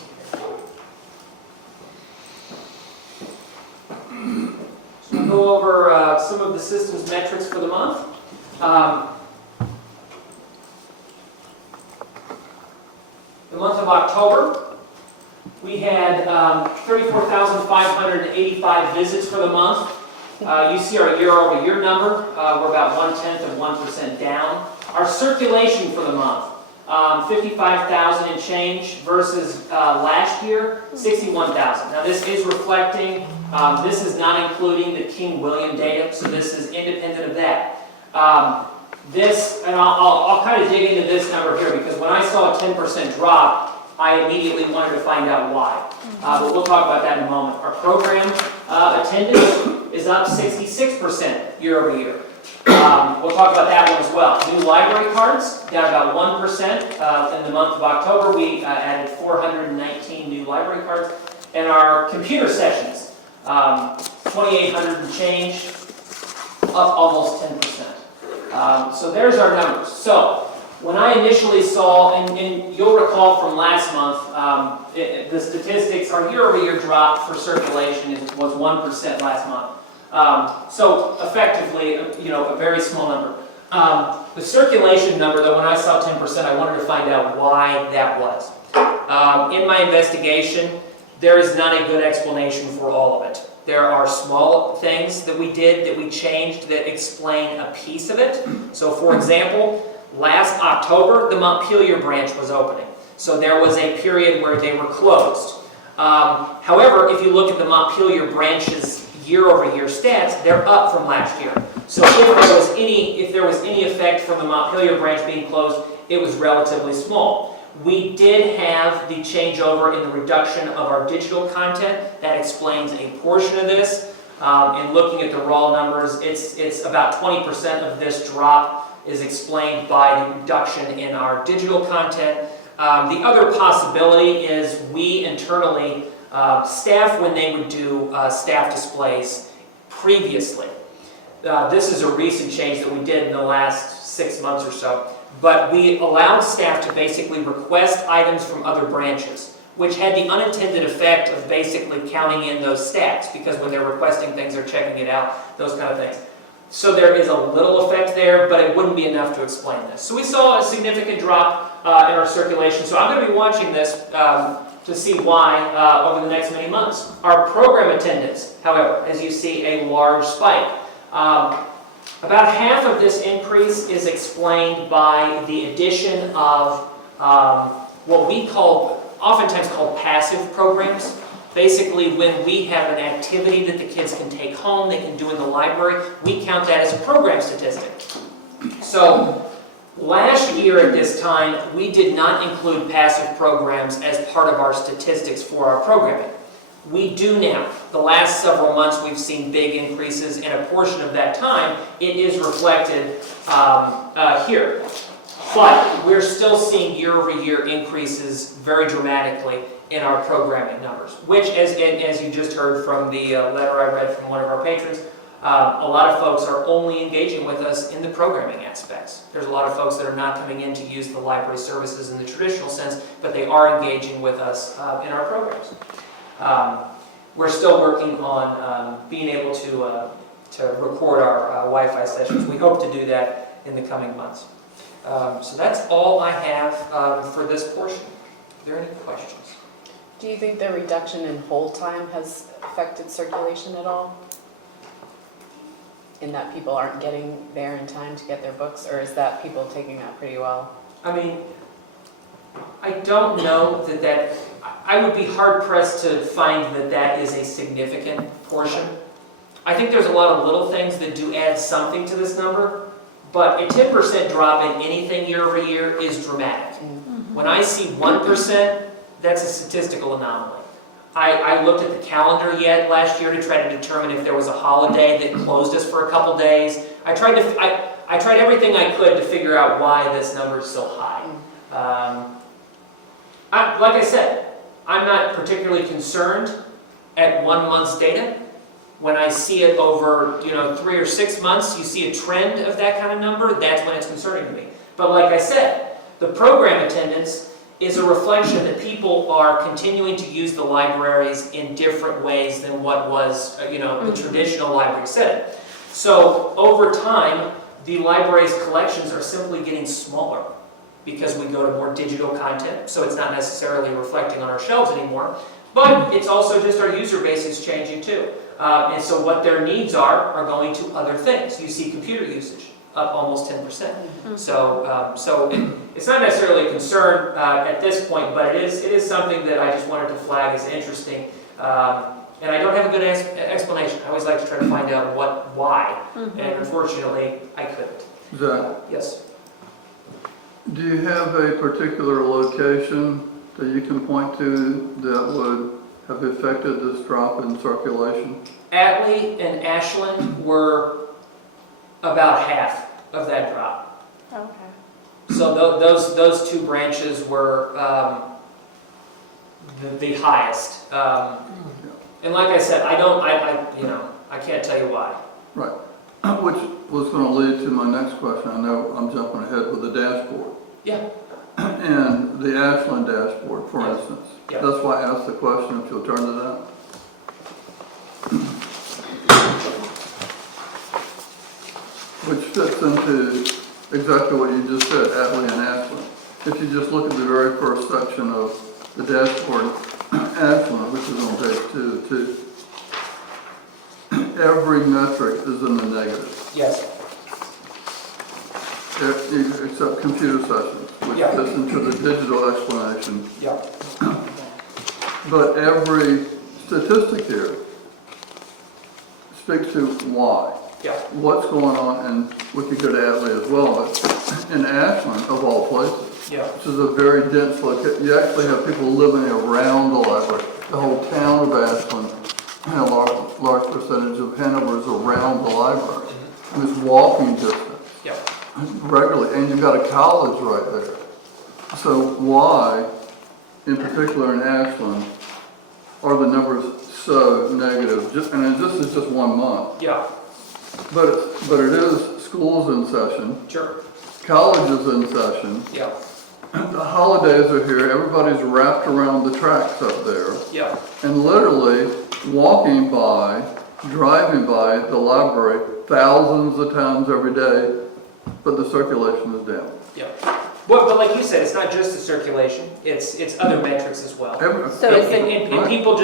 So we'll go over some of the system's metrics for the month. The month of October, we had 34,585 visits for the month. You see our year-over-year number. We're about 0.1% down. Our circulation for the month, 55,000 and change versus last year, 61,000. Now this is reflecting, this is not including the King William data, so this is independent of that. This, and I'll kind of dig into this number here, because when I saw a 10% drop, I immediately wanted to find out why. But we'll talk about that in a moment. Our program attendance is up 66% year over year. We'll talk about that one as well. New library cards, down about 1% in the month of October. We added 419 new library cards. And our computer sessions, 2,800 and change, up almost 10%. So there's our numbers. So when I initially saw, and you'll recall from last month, the statistics, our year-over-year drop for circulation was 1% last month. So effectively, a very small number. The circulation number, though, when I saw 10%, I wanted to find out why that was. In my investigation, there is not a good explanation for all of it. There are small things that we did, that we changed, that explain a piece of it. So, for example, last October, the Montpelier branch was opening. So there was a period where they were closed. However, if you look at the Montpelier branch's year-over-year stats, they're up from last year. So if there was any effect from the Montpelier branch being closed, it was relatively small. We did have the changeover in the reduction of our digital content. That explains a portion of this. In looking at the raw numbers, it's about 20% of this drop is explained by the reduction in our digital content. The other possibility is we internally, staff, when they would do staff displays previously, this is a recent change that we did in the last 6 months or so, but we allowed staff to basically request items from other branches, which had the unintended effect of basically counting in those stats, because when they're requesting things, they're checking it out, those kind of things. So there is a little effect there, but it wouldn't be enough to explain this. So we saw a significant drop in our circulation. So I'm going to be watching this to see why over the next many months. Our program attendance, however, as you see, a large spike. About half of this increase is explained by the addition of what we oftentimes call passive programs. Basically, when we have an activity that the kids can take home, they can do in the library, we count that as a program statistic. So last year at this time, we did not include passive programs as part of our statistics for our programming. We do now. The last several months, we've seen big increases, and a portion of that time, it is reflected here. But we're still seeing year-over-year increases very dramatically in our programming numbers, which, as you just heard from the letter I read from one of our patrons, a lot of folks are only engaging with us in the programming aspects. There's a lot of folks that are not coming in to use the library services in the traditional sense, but they are engaging with us in our programs. We're still working on being able to record our Wi-Fi sessions. We hope to do that in the coming months. So that's all I have for this portion. Are there any questions? Do you think the reduction in hold time has affected circulation at all? In that people aren't getting there in time to get their books, or is that people taking that pretty well? I mean, I don't know that I would be hard-pressed to find that is a significant portion. I think there's a lot of little things that do add something to this number, but a 10% drop in anything year over year is dramatic. Mm-hmm. When I see 1%, that's a statistical anomaly. I looked at the calendar last year to try to determine if there was a holiday that closed us for a couple days. I tried everything I could to figure out why this number is so high. Like I said, I'm not particularly concerned at 1 month's data. When I see it over 3 or 6 months, you see a trend of that kind of number, that's when it's concerning to me. But like I said, the program attendance is a reflection that people are continuing to use the libraries in different ways than what was, the traditional library setting. So over time, the library's collections are simply getting smaller because we go to more digital content, so it's not necessarily reflecting on our shelves anymore, but it's also just our user base is changing too. And so what their needs are going to other things. You see computer usage up almost 10%. So it's not necessarily a concern at this point, but it is something that I just wanted to flag as interesting. And I don't have a good explanation. I always like to try to find out why, and unfortunately, I couldn't. Zach, Yes. do you have a particular location that you can point to that would have affected this drop in circulation? Atlee and Ashland were about half of that drop. Okay. So those two branches were the highest. And like I said, I can't tell you why. Right. Which was going to lead to my next question. I know I'm jumping ahead with the dashboard. Yeah. And the Ashland dashboard, for Yes. instance. Yeah. That's why I asked the question, if you'll turn to that. Which fits into exactly what you just said, Atlee and Ashland. If you just look at the very first section of the dashboard, Ashland, which is on page 2, every metric is in the negative, Yes. except computer sessions, which Yeah. fits into the digital explanation. Yeah. But every statistic here speaks to why. Yeah. What's going on, and we could go to Atlee as well, but in Ashland, of all places, Yeah. which is a very dense location, you actually have people living around the library. The whole town of Ashland, and a large percentage of Hanover is around the library. And it's walking distance Yeah. regularly, and you've got a college right there. So why, in particular in Ashland, are the numbers so negative? And this is just 1 month. Yeah. But it is schools in session, Sure. colleges in session, Yeah. the holidays are here, everybody's wrapped around the tracks up there, Yeah. and literally walking by, driving by the library thousands of times every day, but the circulation is down. Yeah. Well, but like you said, it's not just the circulation, it's other metrics as well. So And, it's and, and people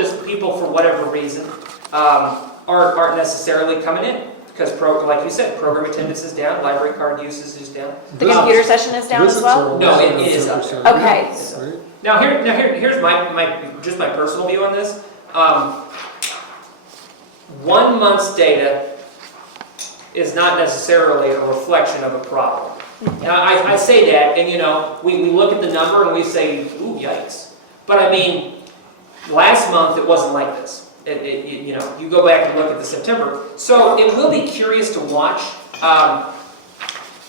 for whatever reason, aren't necessarily coming in. Because like you said, program attendance is down, library card usage is down. the computer session is down as well? No, it is up there. Okay. Now here's my personal view on this. 1 month's data is not necessarily a reflection of a problem. Now I say that, and we look at the number and we say, ooh, yikes. But I mean, last month it wasn't like this. You go back and look at the September. So it will be curious to watch.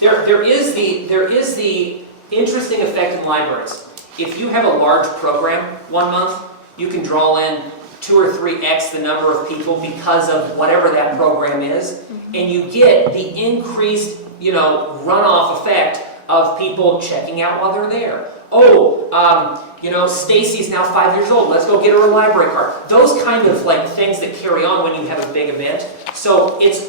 There is the interesting effect in libraries. If you have a large program 1 month, you can draw in 2 or 3x the number of people because of whatever that program is, and you get the increased, runoff effect of people checking out while they're there. Stacy's now 5 years old. Let's go get her a library card. Those kind of things that carry on when you have a big event. So it's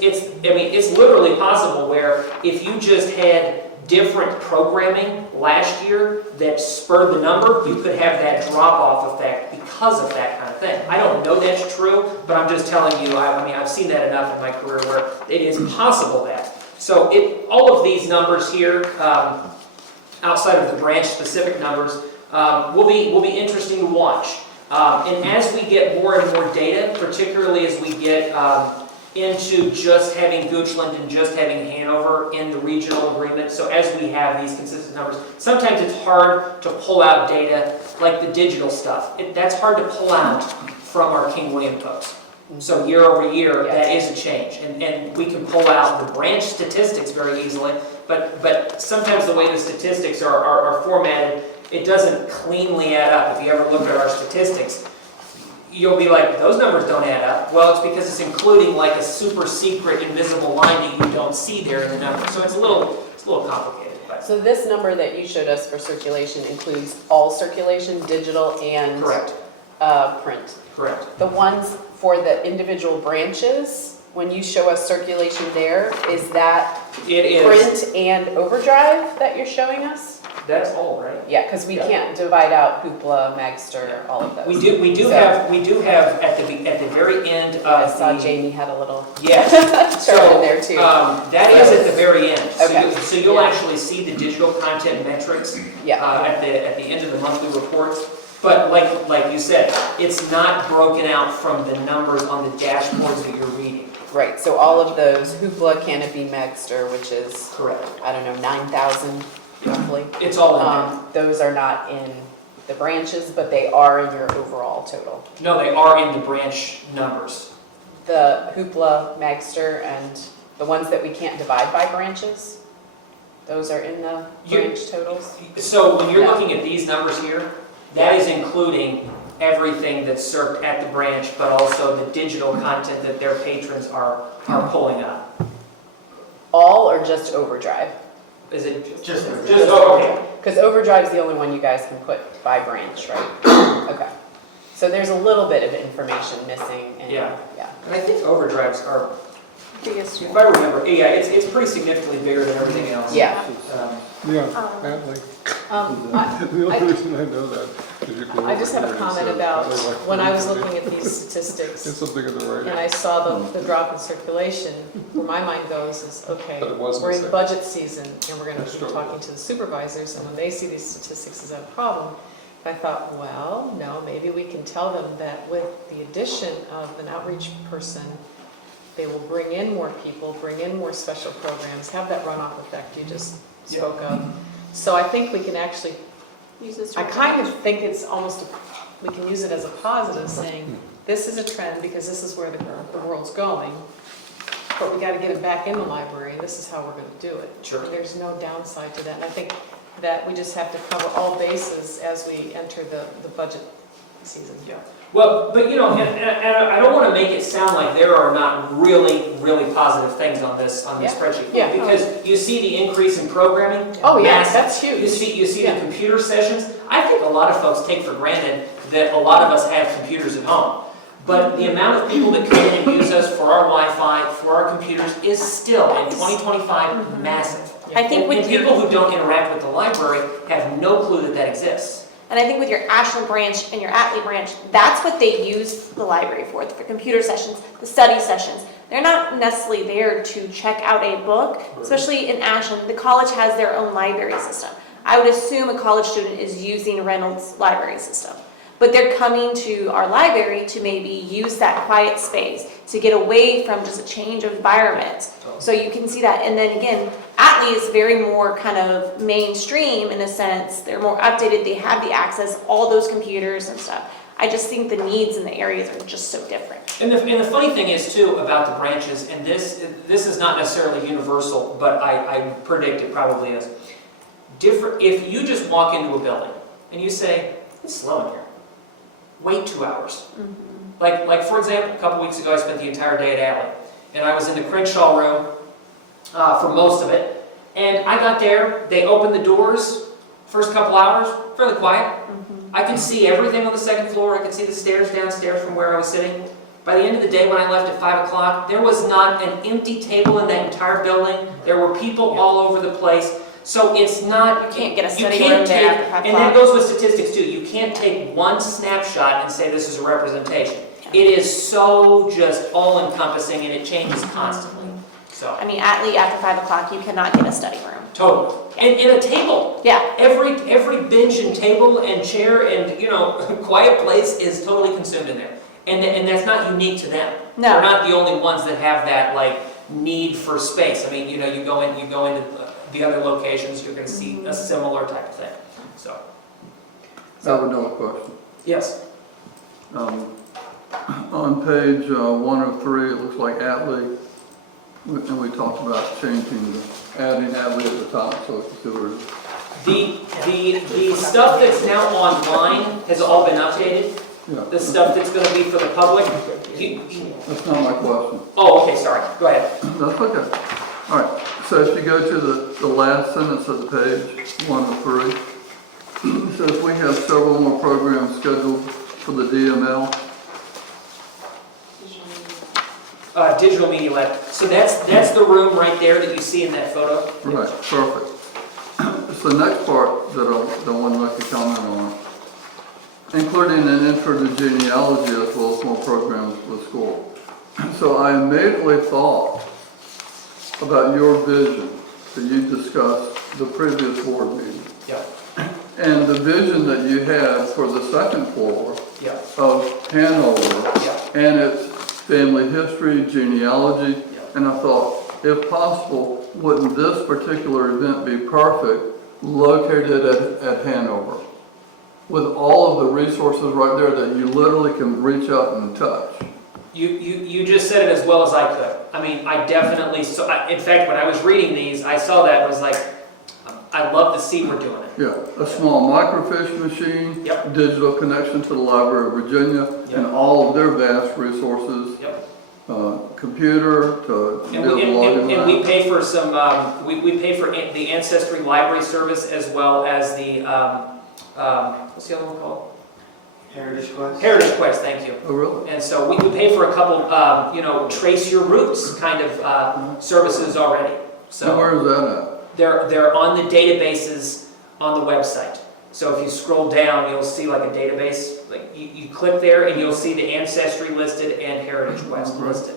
literally possible where if you just had different programming last year that spurred the number, you could have that drop-off effect because of that kind of thing. I don't know that's true, but I'm just telling you, I've seen that enough in my career where it is possible that. So all of these numbers here, outside of the branch-specific numbers, will be interesting to watch. And as we get more and more data, particularly as we get into just having Goochland and just having Hanover in the regional agreement, so as we have these consistent numbers, sometimes it's hard to pull out data like the digital stuff. That's hard to pull out from our King William Post. So year over year, that is a change. And we can pull out the branch statistics very easily, but sometimes the way the statistics are formatted, it doesn't cleanly add up. If you ever look at our statistics, you'll be like, those numbers don't add up. Well, it's because it's including a super secret invisible line that you don't see there in the number. So it's a little complicated. So this number that you showed us for circulation includes all circulation, digital and Correct, print. correct. The ones for the individual branches, when you show us circulation there, is that It is, print and overdrive that you're showing us? that's all, right? Yeah, because we Yeah. can't divide out Hoopla, Magster, all of those. We do So- have at the very end of I saw the. Jamie had a little Yes. chart in there too. That is at the very end. Okay. So you'll Yeah. actually see the digital content metrics Yeah, at the end of the monthly reports. But like you said, it's not broken out from the numbers on the dashboards that you're reading. right, so all of those, Hoopla, Canopy, Magster, which is, Correct. I don't know, 9,000 roughly. It's all in there. Those are not in the branches, but they are in your overall total. No, they are in the branch numbers. The Hoopla, Magster, and the ones that we can't divide by branches, those are in the branch totals? So when you're No. looking at these numbers here, that is including everything that's served at the branch, but also the digital content that their patrons are pulling up. All or just overdrive? Is it? Just Okay. Because overdrive's the only one you guys can put by branch, right? Okay. So there's a little bit of information missing and, Yeah. yeah. And I think overdrives are, Biggest if I remember, yeah, it's pretty significantly bigger than everything else. Yeah. Yeah, Um, Natalie. I The only reason I know that is you go I just have over a here and comment say, about, "Oh, like, when I was really?" looking at these statistics, It's so big in the writing. and I saw the drop in circulation, where my mind goes is, okay, But it was we're in missing. budget season, and we're gonna That's be true. talking to the supervisors, and when they see these statistics, is that a problem? I thought, well, no, maybe we can tell them that with the addition of an outreach person, they will bring in more people, bring in more special programs, have that runoff effect you just spoke of. So I think we can actually, Use this. I kind of think it's almost, we can use it as a positive, saying, this is a trend because this is where the world's going, but we gotta get it back in the library, and this is how we're gonna do it. Sure. And there's no downside to that, and I think that we just have to cover all bases as we enter the budget season. Yeah. Well, but and I don't want to make it sound like there are not really, really positive things on this Yeah. spreadsheet. Yeah. Because you see the increase in programming. Oh, yeah, massive. that's You huge. see Yeah. the computer sessions. I think a lot of folks take for granted that a lot of us have computers at home. But the amount of people that come in and use us for our Wi-Fi, for our computers, is still, in 2025, massive. I think And with your, people who don't interact with the library have no clue that that exists. and I think with your Ashland branch and your Atlee branch, that's what they use the library for computer sessions, the study sessions. They're not necessarily there to check out a book, especially in Ashland. The college has their own library system. I would assume a college student is using Reynolds' library system. But they're coming to our library to maybe use that quiet space, to get away from just a change of environment. So you can see that. And then again, Atlee is very more kind of mainstream in a sense. They're more updated. They have the access, all those computers and stuff. I just think the needs in the areas are just so different. And the funny thing is too about the branches, and this is not necessarily universal, but I predict it probably is. Different, if you just walk into a building and you say, it's slow in here, wait 2 hours. Like for example, a couple weeks ago I spent the entire day at Atlee, and I was in the Crenshaw room for most of it, and I got there, they opened the doors, first couple hours, fairly quiet. I could see everything on the second floor, I could see the stairs downstairs from where I was sitting. By the end of the day when I left at 5 o'clock, there was not an empty table in that entire building, there were people all over the place. So it's not... You can't get a you study can't room there take- after 5 And that o'clock. goes with statistics too. You can't take one snapshot and say this is a representation. It is so just all-encompassing and it changes constantly. So, I mean, Atlee after 5 o'clock, you cannot get a study room. totally. And in a table. Yeah. Every bench and table and chair and, quiet place is totally consumed in there. And that's not unique to them. No. They're not the only ones that have that, need for space. I mean, you go into the other locations, you're going to see a similar type of thing. So, I have another question. yes. On page 103, it looks like Atlee, and we talked about adding Atlee at the top, so it's considered. The stuff that's now online has all been updated. Yeah, The stuff that's going to be for the public. that's not my question. Oh, okay, sorry. Go ahead. That's okay. All right, so if you go to the last sentence of the page, 1 of 3, it says we have several more programs scheduled for the DML. Digital Media Lab. So that's the room right there that you see in that photo. Right, perfect. It's the next part that I want to make a comment on, including an intro to genealogy as well as more programs with school. So I immediately thought about your vision that you discussed the previous board meeting. Yep. And the vision that you had for the second floor Yep. of Hanover Yep. and its family history, genealogy, Yep. and I thought, if possible, wouldn't this particular event be perfect located at Hanover? With all of the resources right there that you literally can reach out and touch. You just said it as well as I could. I mean, I definitely saw, in fact, when I was reading these, I saw that, was like, I'd love to see we're doing it. Yeah, a small microfiche machine, Yep. digital connection to the Library of Virginia, Yep. and all of their vast resources. Yep. Computer to be And able we, to log and, in. and we pay for some, we pay for the Ancestry Library Service as well as the, what's the other one called? Heritage Quest. Heritage Quest, thank you. Oh, really? And so we pay for a couple, trace your roots kind of services already. So So where is that at? they're on the databases on the website. So if you scroll down, you'll see like a database, like you click there and you'll see the Ancestry listed and Heritage Quest listed.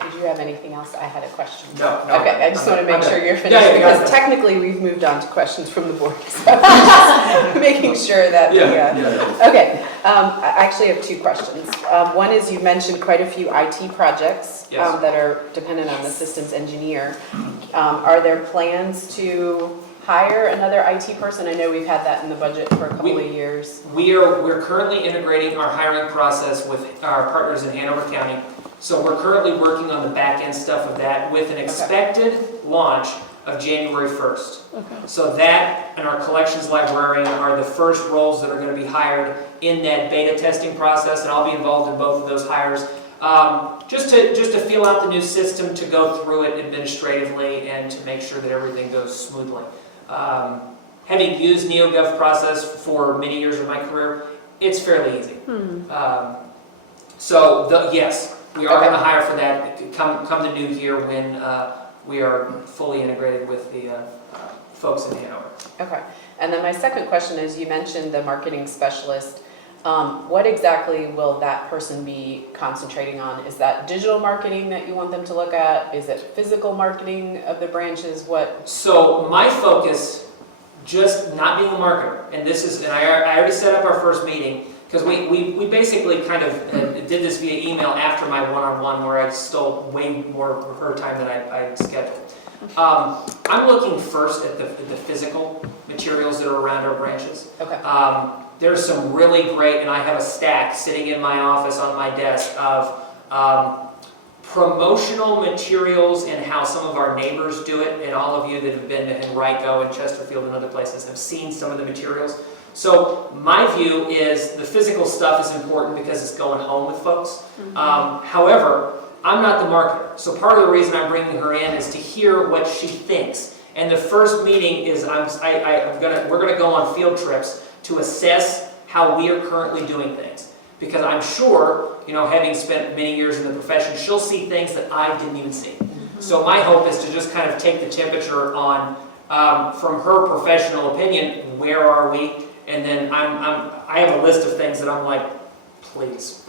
Did you have anything else? I had a question. No. Okay, I just want to make sure you're finished, Yeah, yeah, because technically we've moved on to questions from the board. So I'm just making sure that we, okay, I actually have 2 questions. One is, you mentioned quite a few IT projects Yes. that are dependent on the systems engineer. Are there plans to hire another IT person? I know we've had that in the budget for a couple of years. We're currently integrating our hiring process with our partners in Hanover County. So we're currently working on the back end stuff of that with an expected launch of January 1st. Okay. So that and our collections librarian are the first roles that are going to be hired in that beta testing process, and I'll be involved in both of those hires. Just to feel out the new system, to go through it administratively, and to make sure that everything goes smoothly. Having used NeoGov process for many years of my career, it's fairly easy. Yes, we are going to hire for that come the new year when we are fully integrated with the folks in Hanover. Okay, and then my second question is, you mentioned the marketing specialist. What exactly will that person be concentrating on? Is that digital marketing that you want them to look at? Is it physical marketing of the branches? What? So my focus, just not being a marketer, and I already set up our first meeting, because we basically kind of did this via email after my one-on-one, where I stole way more of her time than I scheduled. I'm looking first at the physical materials that are around our branches. Okay. There's some really great, and I have a stack sitting in my office on my desk of promotional materials and how some of our neighbors do it, and all of you that have been in Rico and Chesterfield and other places have seen some of the materials. So my view is the physical stuff is important because it's going home with folks. However, I'm not the marketer, so part of the reason I'm bringing her in is to hear what she thinks. And the first meeting is we're gonna go on field trips to assess how we are currently doing things, because I'm sure, having spent many years in the profession, she'll see things that I didn't even see. So my hope is to just kind of take the temperature on, from her professional opinion, where are we? And then I have a list of things that I'm like, please,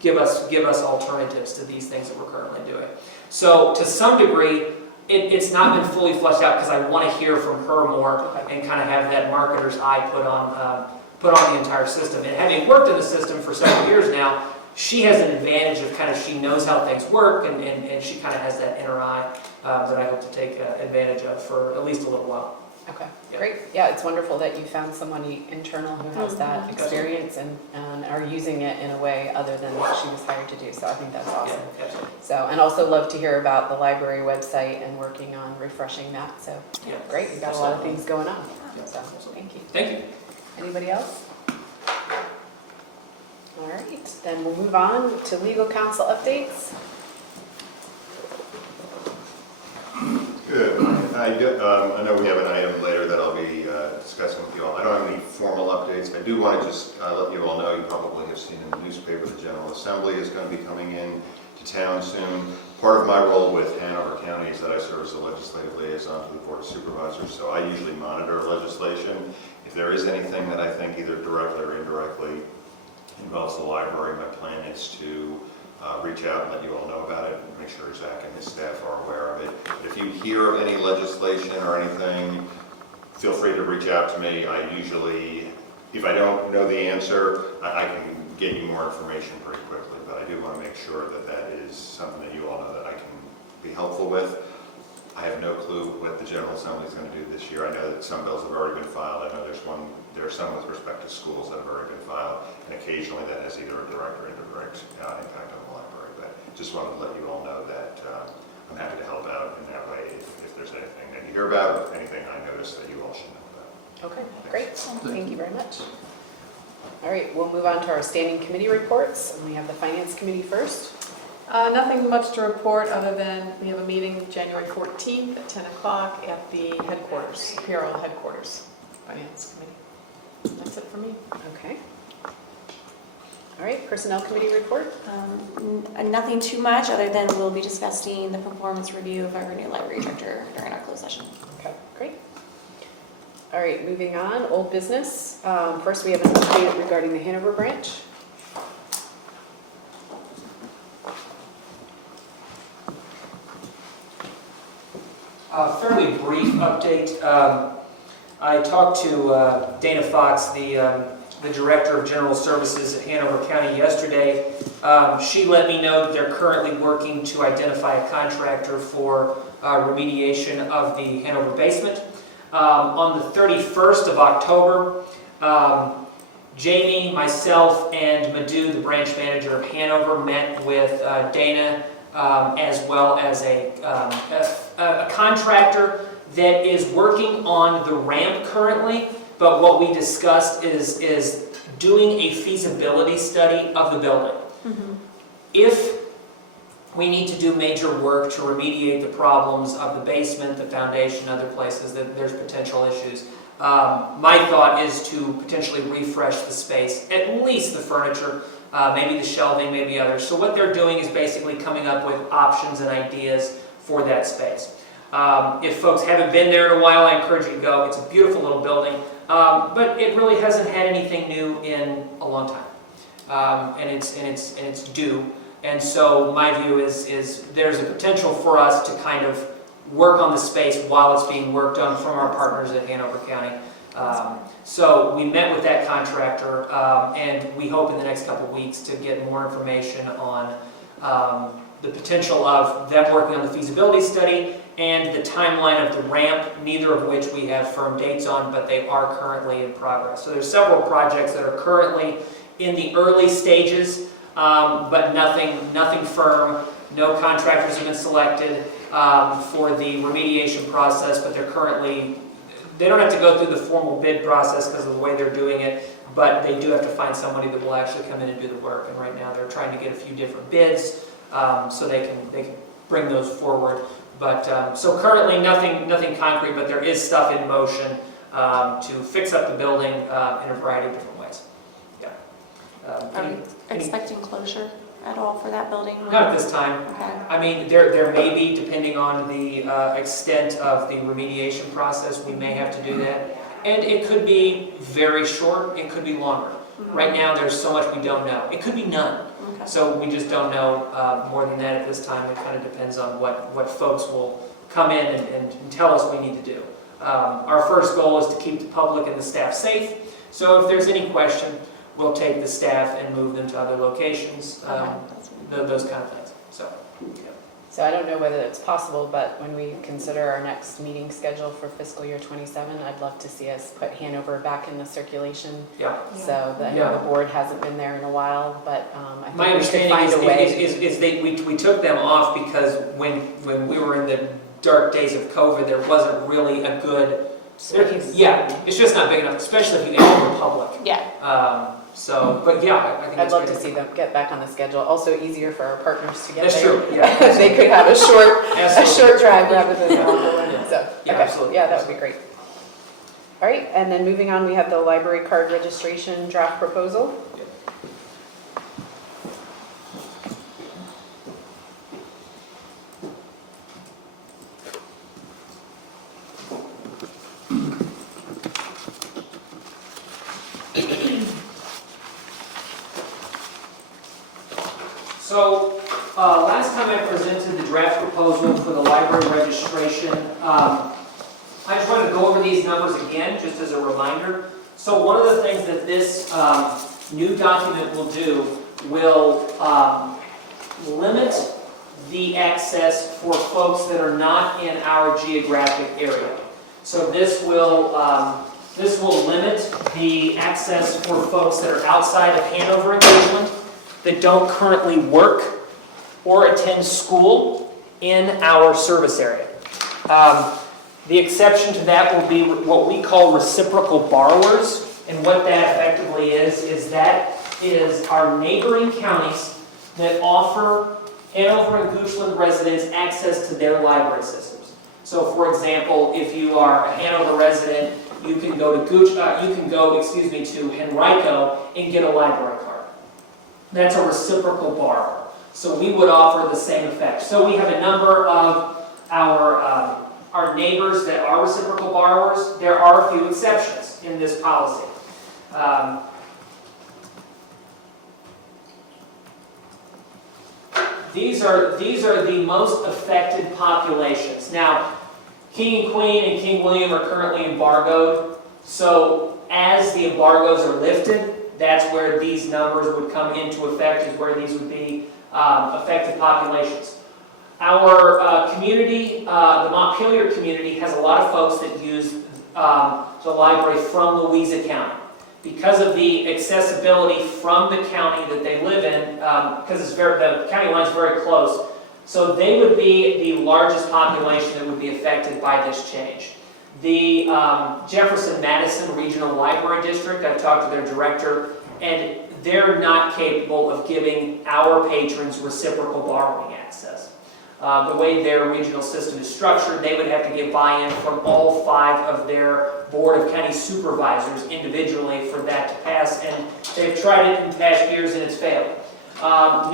give us alternatives to these things that we're currently doing. So to some degree, it's not been fully fleshed out, because I want to hear from her more and kind of have that marketer's eye put on the entire system. And having worked in the system for several years now, she has an advantage of she knows how things work, and she kind of has that inner eye that I hope to take advantage of for at least a little while. Okay, Yeah. great. Yeah, it's wonderful that you found somebody internal who has that experience and are using it in a way other than what she was hired to do. So I think that's awesome. Yeah, absolutely. So, and also love to hear about the library website and working on refreshing that. So Yeah. great, we've got a lot of things going on. Yeah. So thank you. Thank you. Anybody else? All right, then we'll move on to legal counsel updates. Good. I know we have an item later that I'll be discussing with you all. I don't have any formal updates. I do want to just let you all know, you probably have seen in the newspaper, the General Assembly is going to be coming in to town soon. Part of my role with Hanover County is that I serve as a legislative liaison to the Board of Supervisors, so I usually monitor legislation. If there is anything that I think either directly or indirectly involves the library, my plan is to reach out and let you all know about it, and make sure Zach and his staff are aware of it. If you hear of any legislation or anything, feel free to reach out to me. I usually, if I don't know the answer, I can get you more information pretty quickly, but I do want to make sure that that is something that you all know that I can be helpful with. I have no clue what the General Assembly is going to do this year. I know that some bills have already been filed. I know there are some with respect to schools that have already been filed, and occasionally that has either a direct or indirect impact on the library. But just wanted to let you all know that I'm happy to help out in that way if there's anything that you hear about, or anything I notice that you all should know about. Okay, great. Thank you very much. All right, we'll move on to our standing committee reports. And we have the Finance Committee first. Nothing much to report other than we have a meeting January 14th at 10 o'clock at the headquarters, PRO headquarters, Finance Committee. That's it for me. Okay. All right, Personnel Committee report. Nothing too much, other than we'll be discussing the performance review of our new library director during our closed session. Okay, great. All right, moving on, old business. First, we have an update regarding the Hanover branch. Fairly brief update. I talked to Dana Fox, the Director of General Services at Hanover County yesterday. She let me know that they're currently working to identify a contractor for remediation of the Hanover basement. On the 31st of October, Jamie, myself, and Madhu, the branch manager of Hanover, met with Dana as well as a contractor that is working on the ramp currently, but what we discussed is doing a feasibility study of the building. Mm-hmm. If we need to do major work to remediate the problems of the basement, the foundation, other places that there's potential issues, my thought is to potentially refresh the space, at least the furniture, maybe the shelving, maybe others. So what they're doing is basically coming up with options and ideas for that space. If folks haven't been there in a while, I encourage you to go. It's a beautiful little building, but it really hasn't had anything new in a long time, and it's due. And so my view is there's a potential for us to kind of work on the space while it's being worked on from our partners at Hanover County. So we met with that contractor, and we hope in the next couple of weeks to get more information on the potential of them working on the feasibility study and the timeline of the ramp, neither of which we have firm dates on, but they are currently in progress. So there's several projects that are currently in the early stages, but nothing firm. No contractors have been selected for the remediation process, but they don't have to go through the formal bid process because of the way they're doing it, but they do have to find somebody that will actually come in and do the work. And right now they're trying to get a few different bids so they can bring those forward. But so currently nothing concrete, but there is stuff in motion to fix up the building in a variety of different ways. Yeah. Are you expecting closure at all for that building? Not at this time. Okay. I mean, there may be, depending on the extent of the remediation process, we may have to do that. And it could be very short, it could be longer. Mm-hmm. Right now, there's so much we don't know. It could be none. Okay. So we just don't know more than that at this time. It kind of depends on what folks will come in and tell us we need to do. Our first goal is to keep the public and the staff safe. So if there's any question, we'll take the staff and move them to other locations, those kind of things. So, yeah. So I don't know whether it's possible, but when we consider our next meeting schedule for fiscal year 27, I'd love to see us put Hanover back in the circulation. Yeah. So I know the board hasn't been there in a while, but I My think we should understanding find a way. is we took them off because when we were in the dark days of COVID, there wasn't really a good space. Yeah, it's just not big enough, especially if you enter the public. Yeah. So, but yeah, I think I'd it's love great. to see them get back on the schedule. Also easier for our partners to get That's there. true, yeah. They could have a Absolutely. short drive rather than a long one, so. Yeah, okay. absolutely. Yeah, that would be great. All right, and then moving on, we have the library card registration draft proposal. So, last time I presented the draft proposal for the library registration, I just wanted to go over these numbers again, just as a reminder. So one of the things that this new document will do will limit the access for folks that are not in our geographic area. So this will limit the access for folks that are outside of Hanover and Cleveland, that don't currently work or attend school in our service area. The exception to that will be what we call reciprocal borrowers, and what that effectively is that is our neighboring counties that offer Hanover and Goochland residents access to their library systems. So, for example, if you are a Hanover resident, you can go to Henrico and get a library card. That's a reciprocal borrower. So we would offer the same effect. So we have a number of our neighbors that are reciprocal borrowers. There are a few exceptions in this policy. These are the most affected populations. Now, King and Queen and King William are currently embargoed. So as the embargoes are lifted, that's where these numbers would come into effect, is where these would be affected populations. Our community, the Montpelier community, has a lot of folks that use the library from Louisa County. Because of the accessibility from the county that they live in, because the county line is very close, so they would be the largest population that would be affected by this change. The Jefferson-Madison Regional Library District, I've talked to their director, and they're not capable of giving our patrons reciprocal borrowing access. The way their regional system is structured, they would have to get buy-in from all 5 of their Board of County Supervisors individually for that to pass, and they've tried it in past years and it's failed.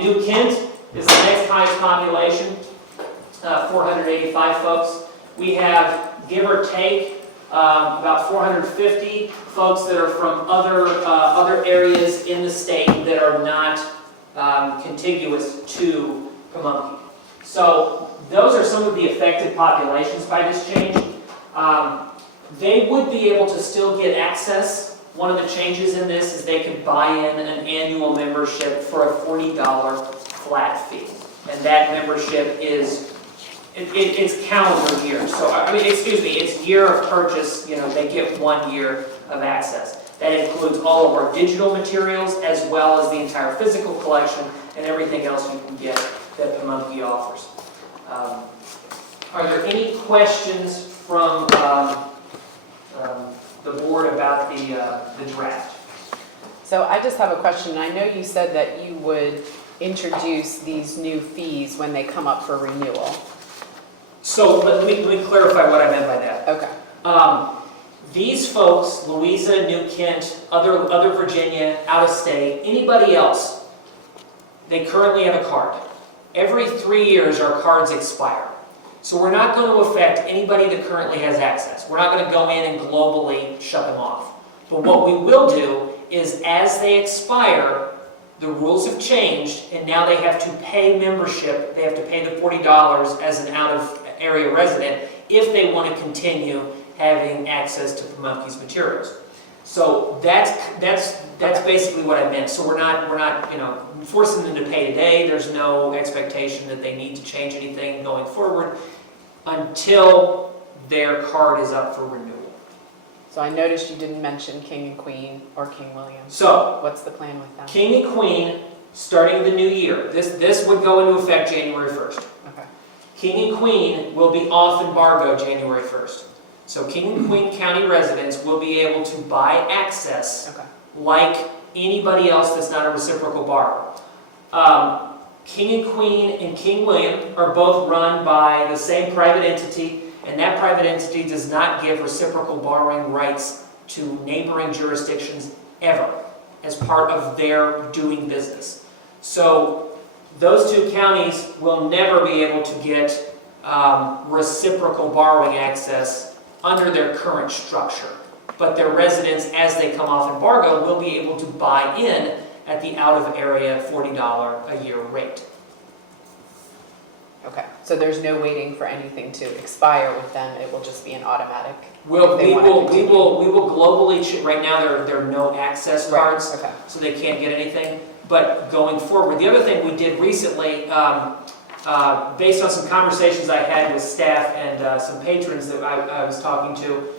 New Kent is the next highest population, 485 folks. We have, give or take, about 450 folks that are from other areas in the state that are not contiguous to Pamunkey. So those are some of the affected populations by this change. They would be able to still get access. One of the changes in this is they can buy in an annual membership for a $40 flat fee. And that membership is, it's calendar year. So, it's year of purchase, they get 1 year of access. That includes all of our digital materials as well as the entire physical collection and everything else you can get that Pamunkey offers. Are there any questions from the board about the draft? So I just have a question. I know you said that you would introduce these new fees when they come up for renewal. So let me clarify what I meant by that. Okay. These folks, Louisa, New Kent, other Virginia, out of state, anybody else, they currently have a card. Every 3 years our cards expire. So we're not going to affect anybody that currently has access. We're not going to go in and globally shut them off. But what we will do is, as they expire, the rules have changed, and now they have to pay membership. They have to pay the $40 as an out-of-area resident if they want to continue having access to Pamunkey's materials. So that's basically what I meant. So we're not forcing them to pay today. There's no expectation that they need to change anything going forward until their card is up for renewal. So I noticed you didn't mention King and Queen or King William. So What's the plan with them? King and Queen, starting the new year, this would go into effect January 1st. Okay. King and Queen will be off embargo January 1st. So King and Queen County residents will be able to buy access Okay. like anybody else that's not a reciprocal borrower. King and Queen and King William are both run by the same private entity, and that private entity does not give reciprocal borrowing rights to neighboring jurisdictions ever as part of their doing business. So those two counties will never be able to get reciprocal borrowing access under their current structure. But their residents, as they come off embargo, will be able to buy in at the out-of-area $40 a year rate. Okay, so there's no waiting for anything to expire with them, it will just be an automatic? We If they wanna will continue. globally, right now there are no access Right, cards, okay. so they can't get anything. But going forward, the other thing we did recently, based on some conversations I had with staff and some patrons that I was talking to,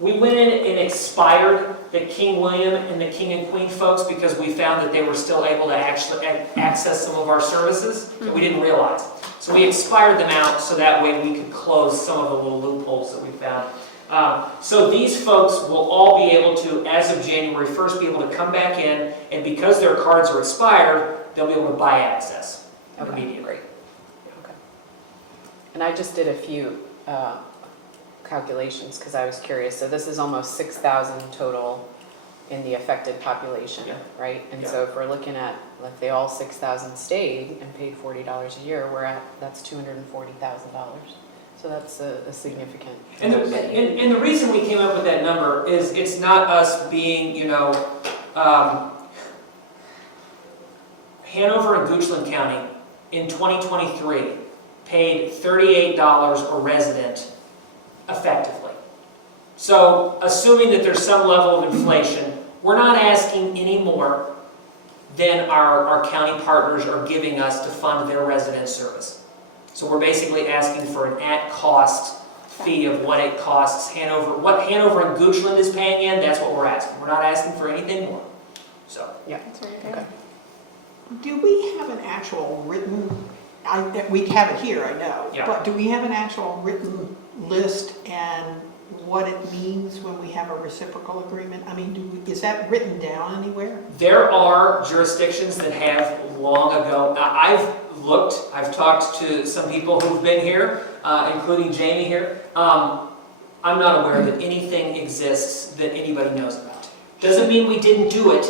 we went in and expired the King William and the King and Queen folks because we found that they were still able to actually access some of our services that we didn't realize. So we expired them out so that way we could close some of the little loopholes that we found. So these folks will all be able to, as of January 1st, be able to come back in, and because their cards are expired, they'll be able to buy access immediately. Great. Okay. And I just did a few calculations because I was curious. So this is almost 6,000 total in the affected population, Yeah. right? And Yeah. so if we're looking at, like, they all 6,000 stayed and paid $40 a year, that's $240,000. So that's a significant. And the reason we came up with that number is it's not us being, Hanover and Goochland County in 2023 paid $38 a resident effectively. So assuming that there's some level of inflation, we're not asking any more than our county partners are giving us to fund their resident service. So we're basically asking for an at-cost fee of what it costs Hanover, what Hanover and Goochland is paying in, that's what we're asking. We're not asking for anything more. So, Yeah. Okay. Do we have an actual written, we have it here, I know, Yeah. but do we have an actual written list and what it means when we have a reciprocal agreement? I mean, is that written down anywhere? there are jurisdictions that have long ago, I've talked to some people who've been here, including Jamie here. I'm not aware that anything exists that anybody knows about. Doesn't mean we didn't do it,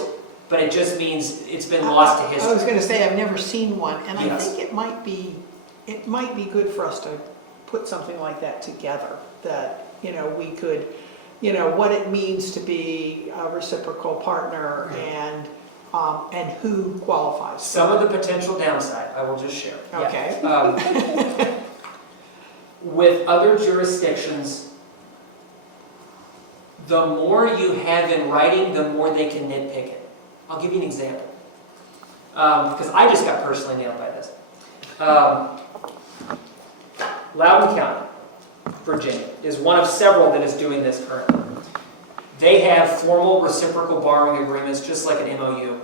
but it just means it's been lost to I was history. going to say, I've never seen one, and I Yes. think it might be good for us to put something like that together, that, we could, what it means to be a reciprocal partner and who qualifies. Some of the potential downside, I will just share. Okay. With other jurisdictions, the more you have in writing, the more they can nitpick it. I'll give you an example. Because I just got personally nailed by this. Loudoun County, Virginia, is one of several that is doing this currently. They have formal reciprocal borrowing agreements, just like an MOU,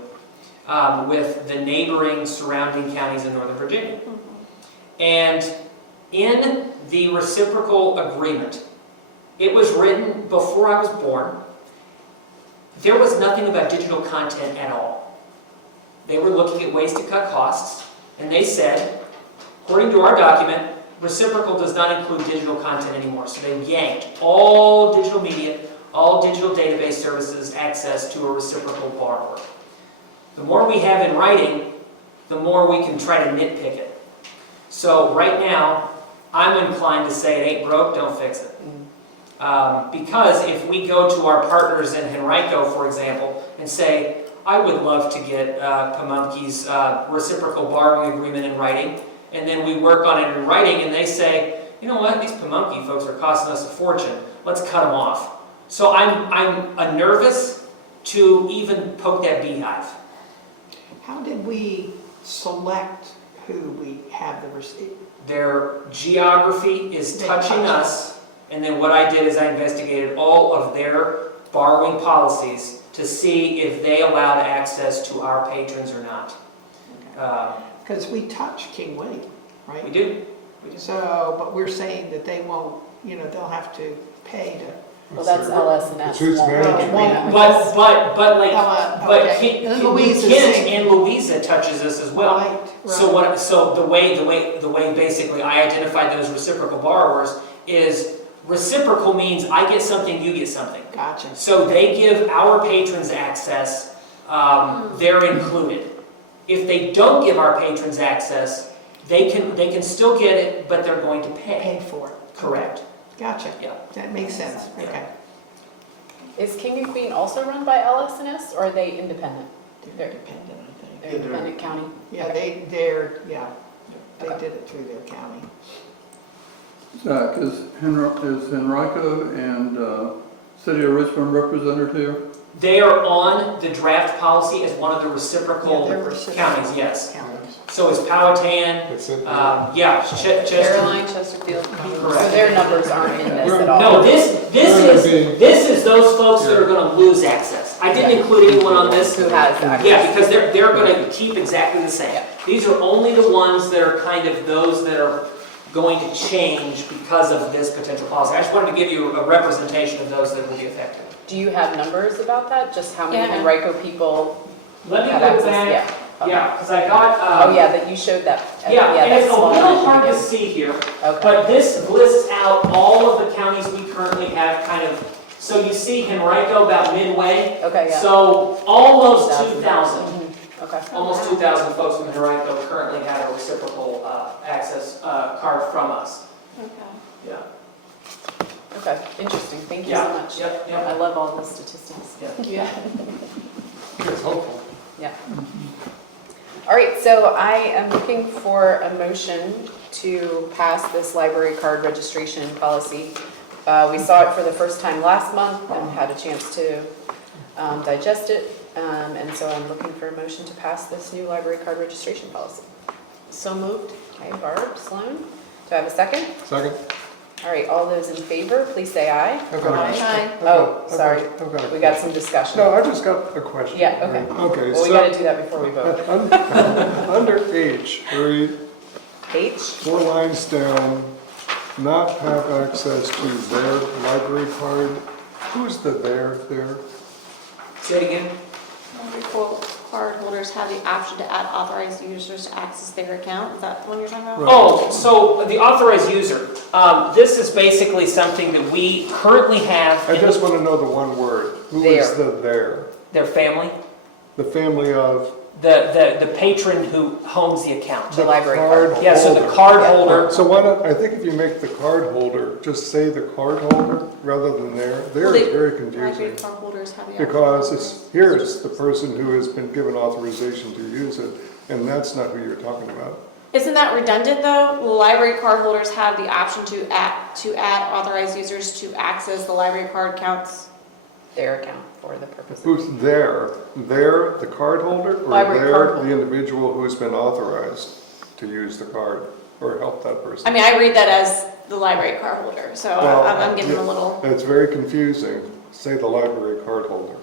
with the neighboring surrounding counties in Northern Virginia. And in the reciprocal agreement, it was written before I was born. There was nothing about digital content at all. They were looking at ways to cut costs, and they said, according to our document, reciprocal does not include digital content anymore. So they yanked all digital media, all digital database services access to a reciprocal borrower. The more we have in writing, the more we can try to nitpick it. So right now, I'm inclined to say it ain't broke, don't fix it. Because if we go to our partners in Henrico, for example, and say, I would love to get Pamunkey's reciprocal borrowing agreement in writing, and then we work on it in writing, and they say, you know what, these Pamunkey folks are costing us a fortune, let's cut them off. So I'm nervous to even poke that beehive. How did we select who we have the receipt? Their geography is They touching touch us, and then what I did is I investigated all of their borrowing policies to see if they allowed access to our patrons or not. Because we touch King William, right? We do. So, but we're saying that they won't, they'll have to pay Well, that's LS&S. It's who's managing. But like, but Okay. And Kent Louise is saying- and Louisa touches this as well. Right, So right. so the way basically I identified those reciprocal borrowers is reciprocal means I get something, you get something. Gotcha. So they give our patrons access, they're included. If they don't give our patrons access, they can still get it, but they're going to pay. Pay for it. Correct. Gotcha. Yeah. That makes sense. Okay. Is King and Queen also run by LS&S, or are they independent? They're independent, I think. They're independent county? Yeah, Okay. they Okay. did it through their county. Zach, is Henrico and City of Richmond represented here? They are on the draft policy as one of the reciprocal Yeah, they're reciprocal counties, yes. Counties. So is Powhatan, That's it. yeah, Chester. Caroline, Chesterfield. So Correct. their numbers aren't in this at all? No, this is those folks that are gonna lose access. I didn't include anyone on this. Who has access? Yeah, because they're gonna keep exactly the same. Yeah. These are only the ones that are kind of those that are going to change because of this potential policy. I just wanted to give you a representation of those that will be affected. Do you have numbers about that? Just how many Yeah. Henrico people Let me have go access? back, Yeah. yeah, because I got, Oh, yeah, that you showed that. yeah, and that's it's a small little print hard to again. see here, Okay. but this lists out all of the counties we currently have kind of, so you see Henrico about midway, Okay, yeah. so almost 2,000. Mhm. Okay. Almost 2,000 folks from Henrico currently have a reciprocal access card from us. Okay. Yeah. Okay, interesting. Thank you so Yeah, much. yep, I yep. love all the statistics. Yeah. It's hopeful. Yeah. All right, so I am looking for a motion to pass this library card registration policy. We saw it for the first time last month and had a chance to digest it. And so I'm looking for a motion to pass this new library card registration policy. So moved? Okay, Barb, Sloan, do I have a second? Second? All right, all those in favor, please say aye. I've got a- Aye. I've got- Oh, sorry. I've got a We got question. some discussion. No, I just got a question. Yeah, okay. Okay, Well, we so gotta do that before we vote. under H, read H? 4 lines down, not have access to their library card. Who's the there there? Say it again. Card holders have the option to add authorized users to access their account. Is that the one you're talking about? Right. Oh, so the authorized user, this is basically something that we currently have I in just want to know the one word. Who is There. the there? their family, The family of the patron who owns the account. The library card card holder. Yeah, so the holder. card Yeah. holder, So why don't, I think if you make the card holder, just say the card holder rather than there. There is very Library confusing. card holders have the option. Because it's, here it's the person who has been given authorization to use it, and that's not who you're talking about. Isn't that redundant though? Library card holders have the option to add authorized users to access the library card accounts. Their account for the purpose of. Who's there? There, the card holder, or Library card there, holder. the individual who's been authorized to use the card or help that person? I mean, I read that as the library card holder, so Well, I'm getting a little. It's very confusing. Say the library card holder.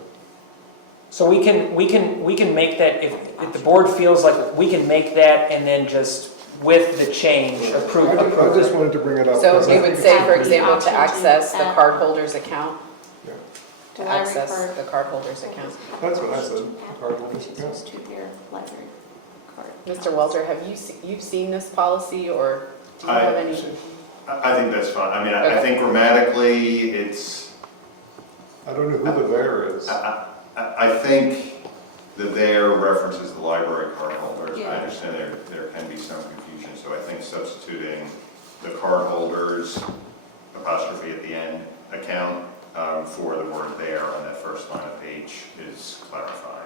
so we can make that, if the board feels like we can make that and then just with the change, approve I just it. wanted to bring it up. So because I it would think say, it's for example, Option to to access the add- card holder's account, To to library access card. the card holder's account. That's what I said, card holders, yeah. Users to their library card. Mr. Walter, have you've seen this policy, or do you I- have any? I think that's fine. I mean, I Okay. think grammatically, it's, I don't know who the there is. I think the there references the library card holders. I Yeah. understand there can be some confusion, so I think substituting the card holders, apostrophe at the end, account, for the word there on that first line of H is clarifying.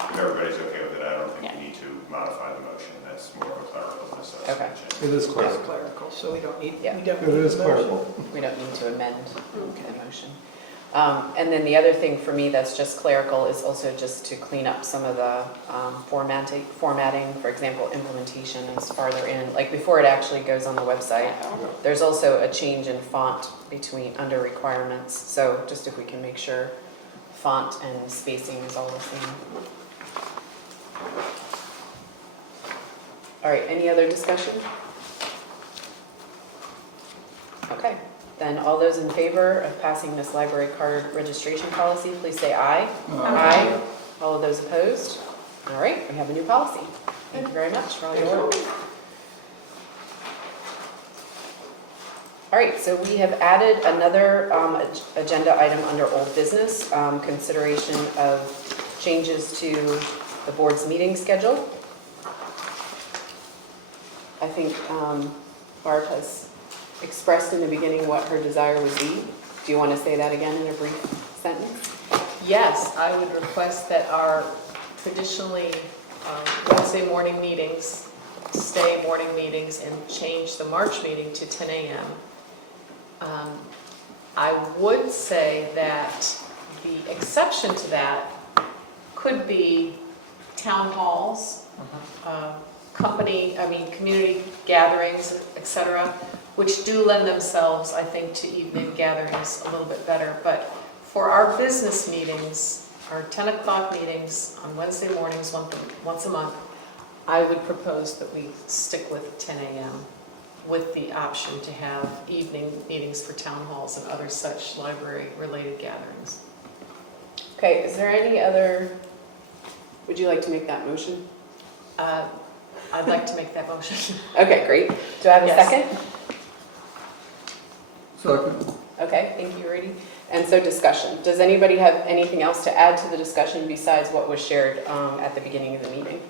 If everybody's okay with it, I don't think we need to modify the motion. That's more of a clerical than a substantive. It is It's clerical. clerical, so we don't need, Yeah. we don't It need is a motion. clerical. We don't need to amend the motion. And then the other thing for me that's just clerical is also just to clean up some of the formatting, for example, implementation is farther in, like before it actually goes on the website. There's also a change in font under requirements, so just if we can make sure font and spacing is all the same. All right, any other discussion? Okay, then all those in favor of passing this library card registration policy, please say aye. Aye. All of those opposed? All right, we have a new policy. Thank you very much for all your work. All right, so we have added another agenda item under old business, consideration of changes to the board's meeting schedule. I think Barb has expressed in the beginning what her desire would be. Do you want to say that again in a brief sentence? Yes, I would request that our traditionally Wednesday morning meetings stay morning meetings and change the March meeting to 10 a.m. I would say that the exception to that could be town halls, community gatherings, etc., which do lend themselves, I think, to evening gatherings a little bit better. But for our business meetings, our 10 o'clock meetings on Wednesday mornings once a month, I would propose that we stick with 10 a.m. with the option to have evening meetings for town halls and other such library-related gatherings. Okay, is there any other, would you like to make that motion? I'd like to make that motion. Okay, great. Do I have a Yes. second? Second. Okay, thank you, Rudy. And so discussion. Does anybody have anything else to add to the discussion besides what was shared at the beginning of the meeting?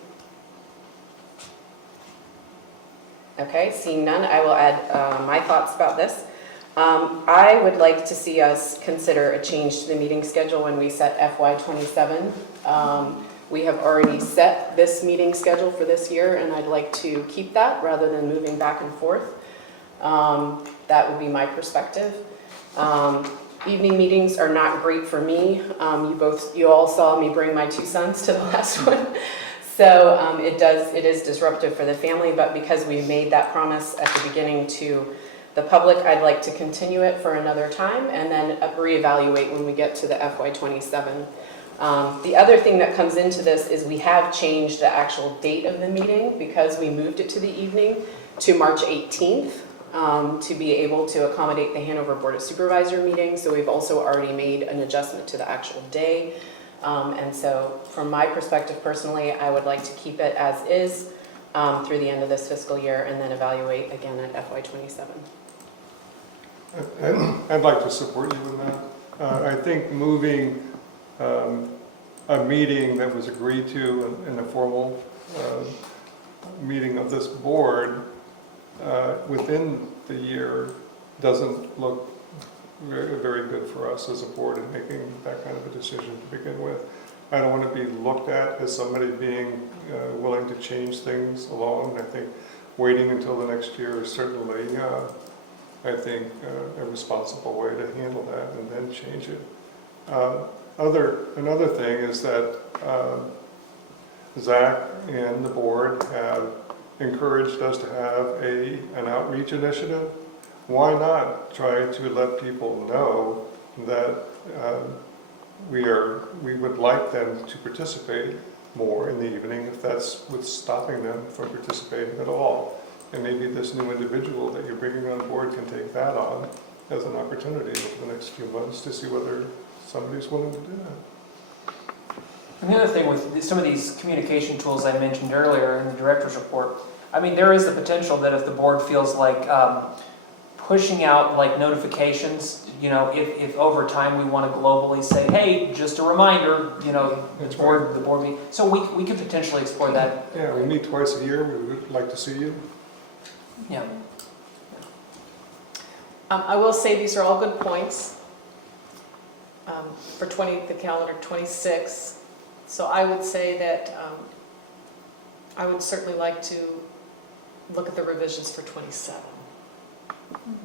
Okay, seeing none, I will add my thoughts about this. I would like to see us consider a change to the meeting schedule when we set FY27. We have already set this meeting schedule for this year, and I'd like to keep that rather than moving back and forth. That would be my perspective. Evening meetings are not great for me. You all saw me bring my 2 sons to the last one. So it is disruptive for the family, but because we made that promise at the beginning to the public, I'd like to continue it for another time and then reevaluate when we get to the FY27. The other thing that comes into this is we have changed the actual date of the meeting because we moved it to the evening to March 18th to be able to accommodate the Hanover Board of Supervisor meeting. So we've also already made an adjustment to the actual day. And so from my perspective personally, I would like to keep it as is through the end of this fiscal year and then evaluate again at FY27. I'd like to support you in that. I think moving a meeting that was agreed to in a formal meeting of this board within the year doesn't look very, very good for us as a board in making that kind of a decision to begin with. I don't want to be looked at as somebody being willing to change things alone. I think waiting until the next year is certainly, I think, a responsible way to handle that and then change it. Another thing is that Zach and the board have encouraged us to have an outreach initiative. Why not try to let people know that we would like them to participate more in the evening if that's what's stopping them from participating at all. And maybe this new individual that you're bringing on board can take that on as an opportunity over the next few months to see whether somebody's willing to do that. And the other thing with some of these communication tools I mentioned earlier in the director's report, I mean, there is the potential that if the board feels like pushing out like notifications, you know, if over time we want to globally say, hey, just a reminder, you know, the board meeting. So we could potentially explore that. Yeah, we meet twice a year. We would like to see you. Yeah. I will say these are all good points for the calendar 26. So I would say that I would certainly like to look at the revisions for 27.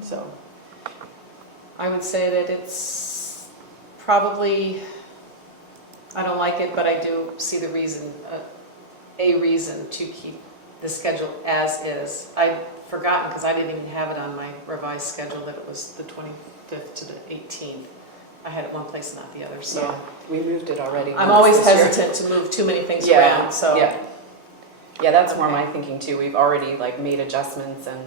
So I would say that it's probably, I don't like it, but I do see the reason, a reason to keep the schedule as is. I'd forgotten because I didn't even have it on my revised schedule that it was the 25th to the 18th. I had it one place and not the other, so. Yeah, we moved it already. I'm once always this year. hesitant to move too many things Yeah, around, so. Yeah, that's more Okay. my thinking too. We've already like made adjustments and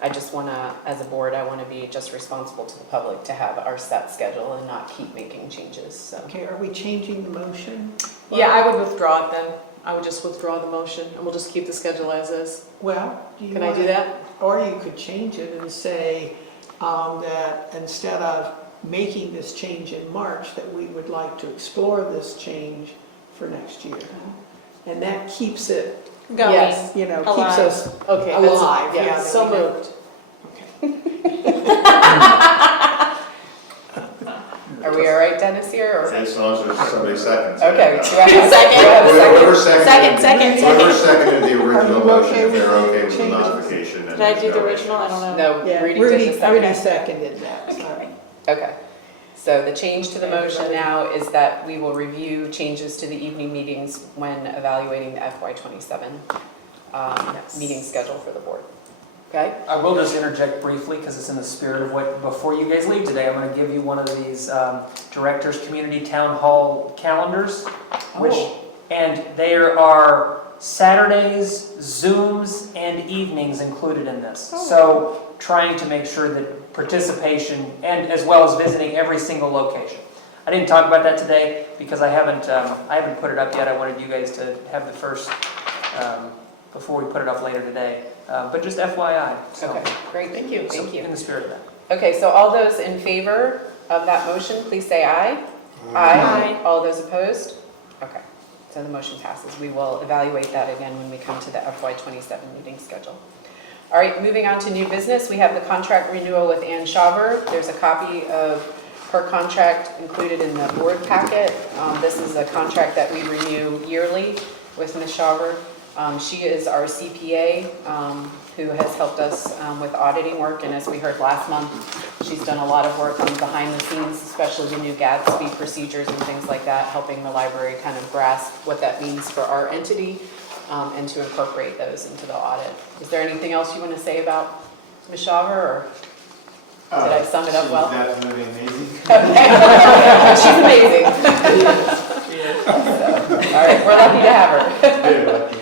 I just want to, as a board, I want to be just responsible to the public to have our set schedule and not keep making changes, so. Okay, are we changing the motion? Yeah, I would withdraw it then. I would just withdraw the motion and we'll just keep the schedule as is. Well, do you Can I do wanna- that? Or you could change it and say that instead of making this change in March, that we would like to explore this change for next year. And that keeps it, Going. Yes. you know, keeps Alive. us, Okay. Alive, yeah, Yeah, that so we know. moved. Are we all right, Dennis, here, or? As long as there's somebody seconds. Okay, do I have a second? Do I have a second? Whoever seconded. Second. Whoever seconded the original you motion, okay if they're with the okay with the changes? modification. then Did I there's do the no original? I issues. don't know. No, yeah, Rudy did the Rudy second. seconded that. so. Okay, so the change to the motion now is that we will review changes to the evening meetings when evaluating the FY '27 meeting schedule for the board. Okay? I will just interject briefly because it's in the spirit of what, before you guys leave today, I'm going to give you one of these Directors Community Town Hall calendars, which, and there are Saturdays, Zooms, and evenings included in this. So trying to make sure that participation, and as well as visiting every single location. I didn't talk about that today because I haven't put it up yet. I wanted you guys to have the first, before we put it up later today. But just FYI. So, Okay, great, thank you, thank you. in the spirit of that. Okay, so all those in favor of that motion, please say aye. Aye. All those opposed? Okay, so the motion passes. We will evaluate that again when we come to the FY '27 meeting schedule. All right, moving on to new business, we have the contract renewal with Ann Shaver. There's a copy of her contract included in the board packet. This is a contract that we renew yearly with Ms. Shaver. She is our CPA who has helped us with auditing work, and as we heard last month, she's done a lot of work on behind the scenes, especially the new Gatsby procedures and things like that, helping the library kind of grasp what that means for our entity and to incorporate those into the audit. Is there anything else you want to say about Ms. Shaver, or did I sum it up well? She's definitely amazing. She's amazing. All right, we're lucky to have her. Very lucky.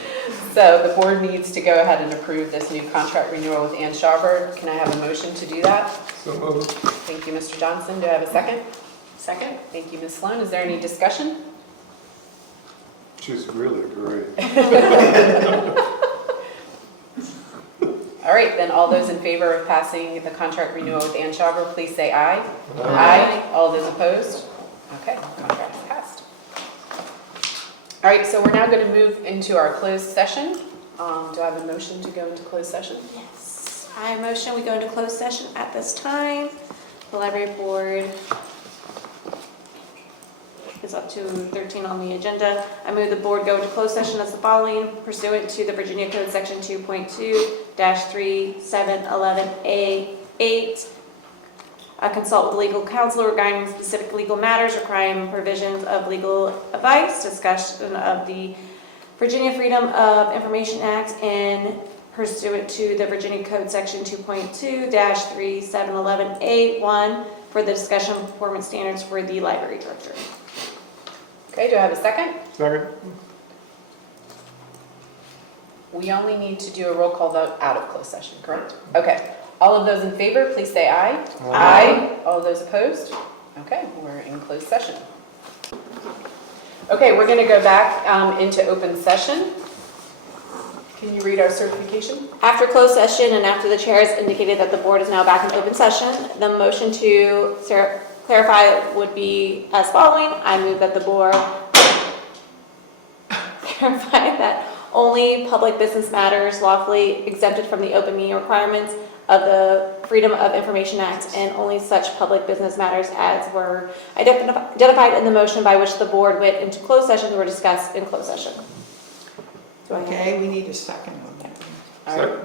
So the board needs to go ahead and approve this new contract renewal with Ann Shaver. Can I have a motion to do that? So moved. Thank you, Mr. Johnson. Do I have a second? Second? Thank you, Ms. Sloan. Is there any discussion? She's really great. All right, then all those in favor of passing the contract renewal with Ann Shaver, please say aye. Aye. All those opposed? Okay, contract is passed. All right, so we're now going to move into our closed session. Do I have a motion to go into closed session? Yes. I motion we go into closed session at this time. The library board is up to 13 on the agenda. I move the board go into closed session as the following, pursuant to the Virginia Code Section 2.2-3711A8. Consult with legal counsel regarding specific legal matters requiring provisions of legal advice, discussion of the Virginia Freedom of Information Act, and pursuant to the Virginia Code Section 2.2-3711A1 for the discussion of performance standards for the library director. Okay, do I have a second? Second? We only need to do a roll call vote out of closed session, correct? Okay. All of those in favor, please say aye. Aye. All those opposed? Okay, we're in closed session. Okay, we're going to go back into open session. Can you read our certification? After closed session and after the chair has indicated that the board is now back in open session, the motion to clarify would be as following. I move that the board clarify that only public business matters lawfully exempted from the open meeting requirements of the Freedom of Information Act, and only such public business matters as were identified in the motion by which the board went into closed session were discussed in closed session. Okay, we need a second on that. All right.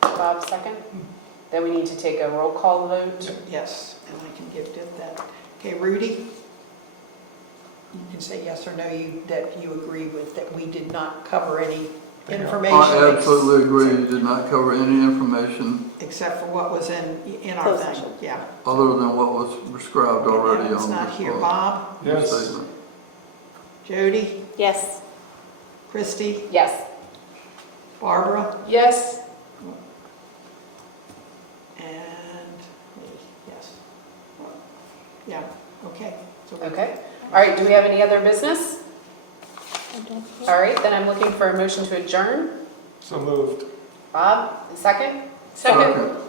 Bob, second. Then we need to take a roll call vote. Yes, and I can give Dip that. Okay, Rudy? You can say yes or no, that you agree with, that we did not cover any information. I absolutely agree, you did not cover any information Except for what was in our Closed thing, session. yeah. other than what was prescribed already on It's not here. the Bob? Yes. statement. Jody? Yes. Christy? Yes. Barbara? Yes? and me, yes. Yeah, okay. So we- Okay. All right, do we have any other business? All right, then I'm looking for a motion to adjourn. So moved. Bob, second? Second.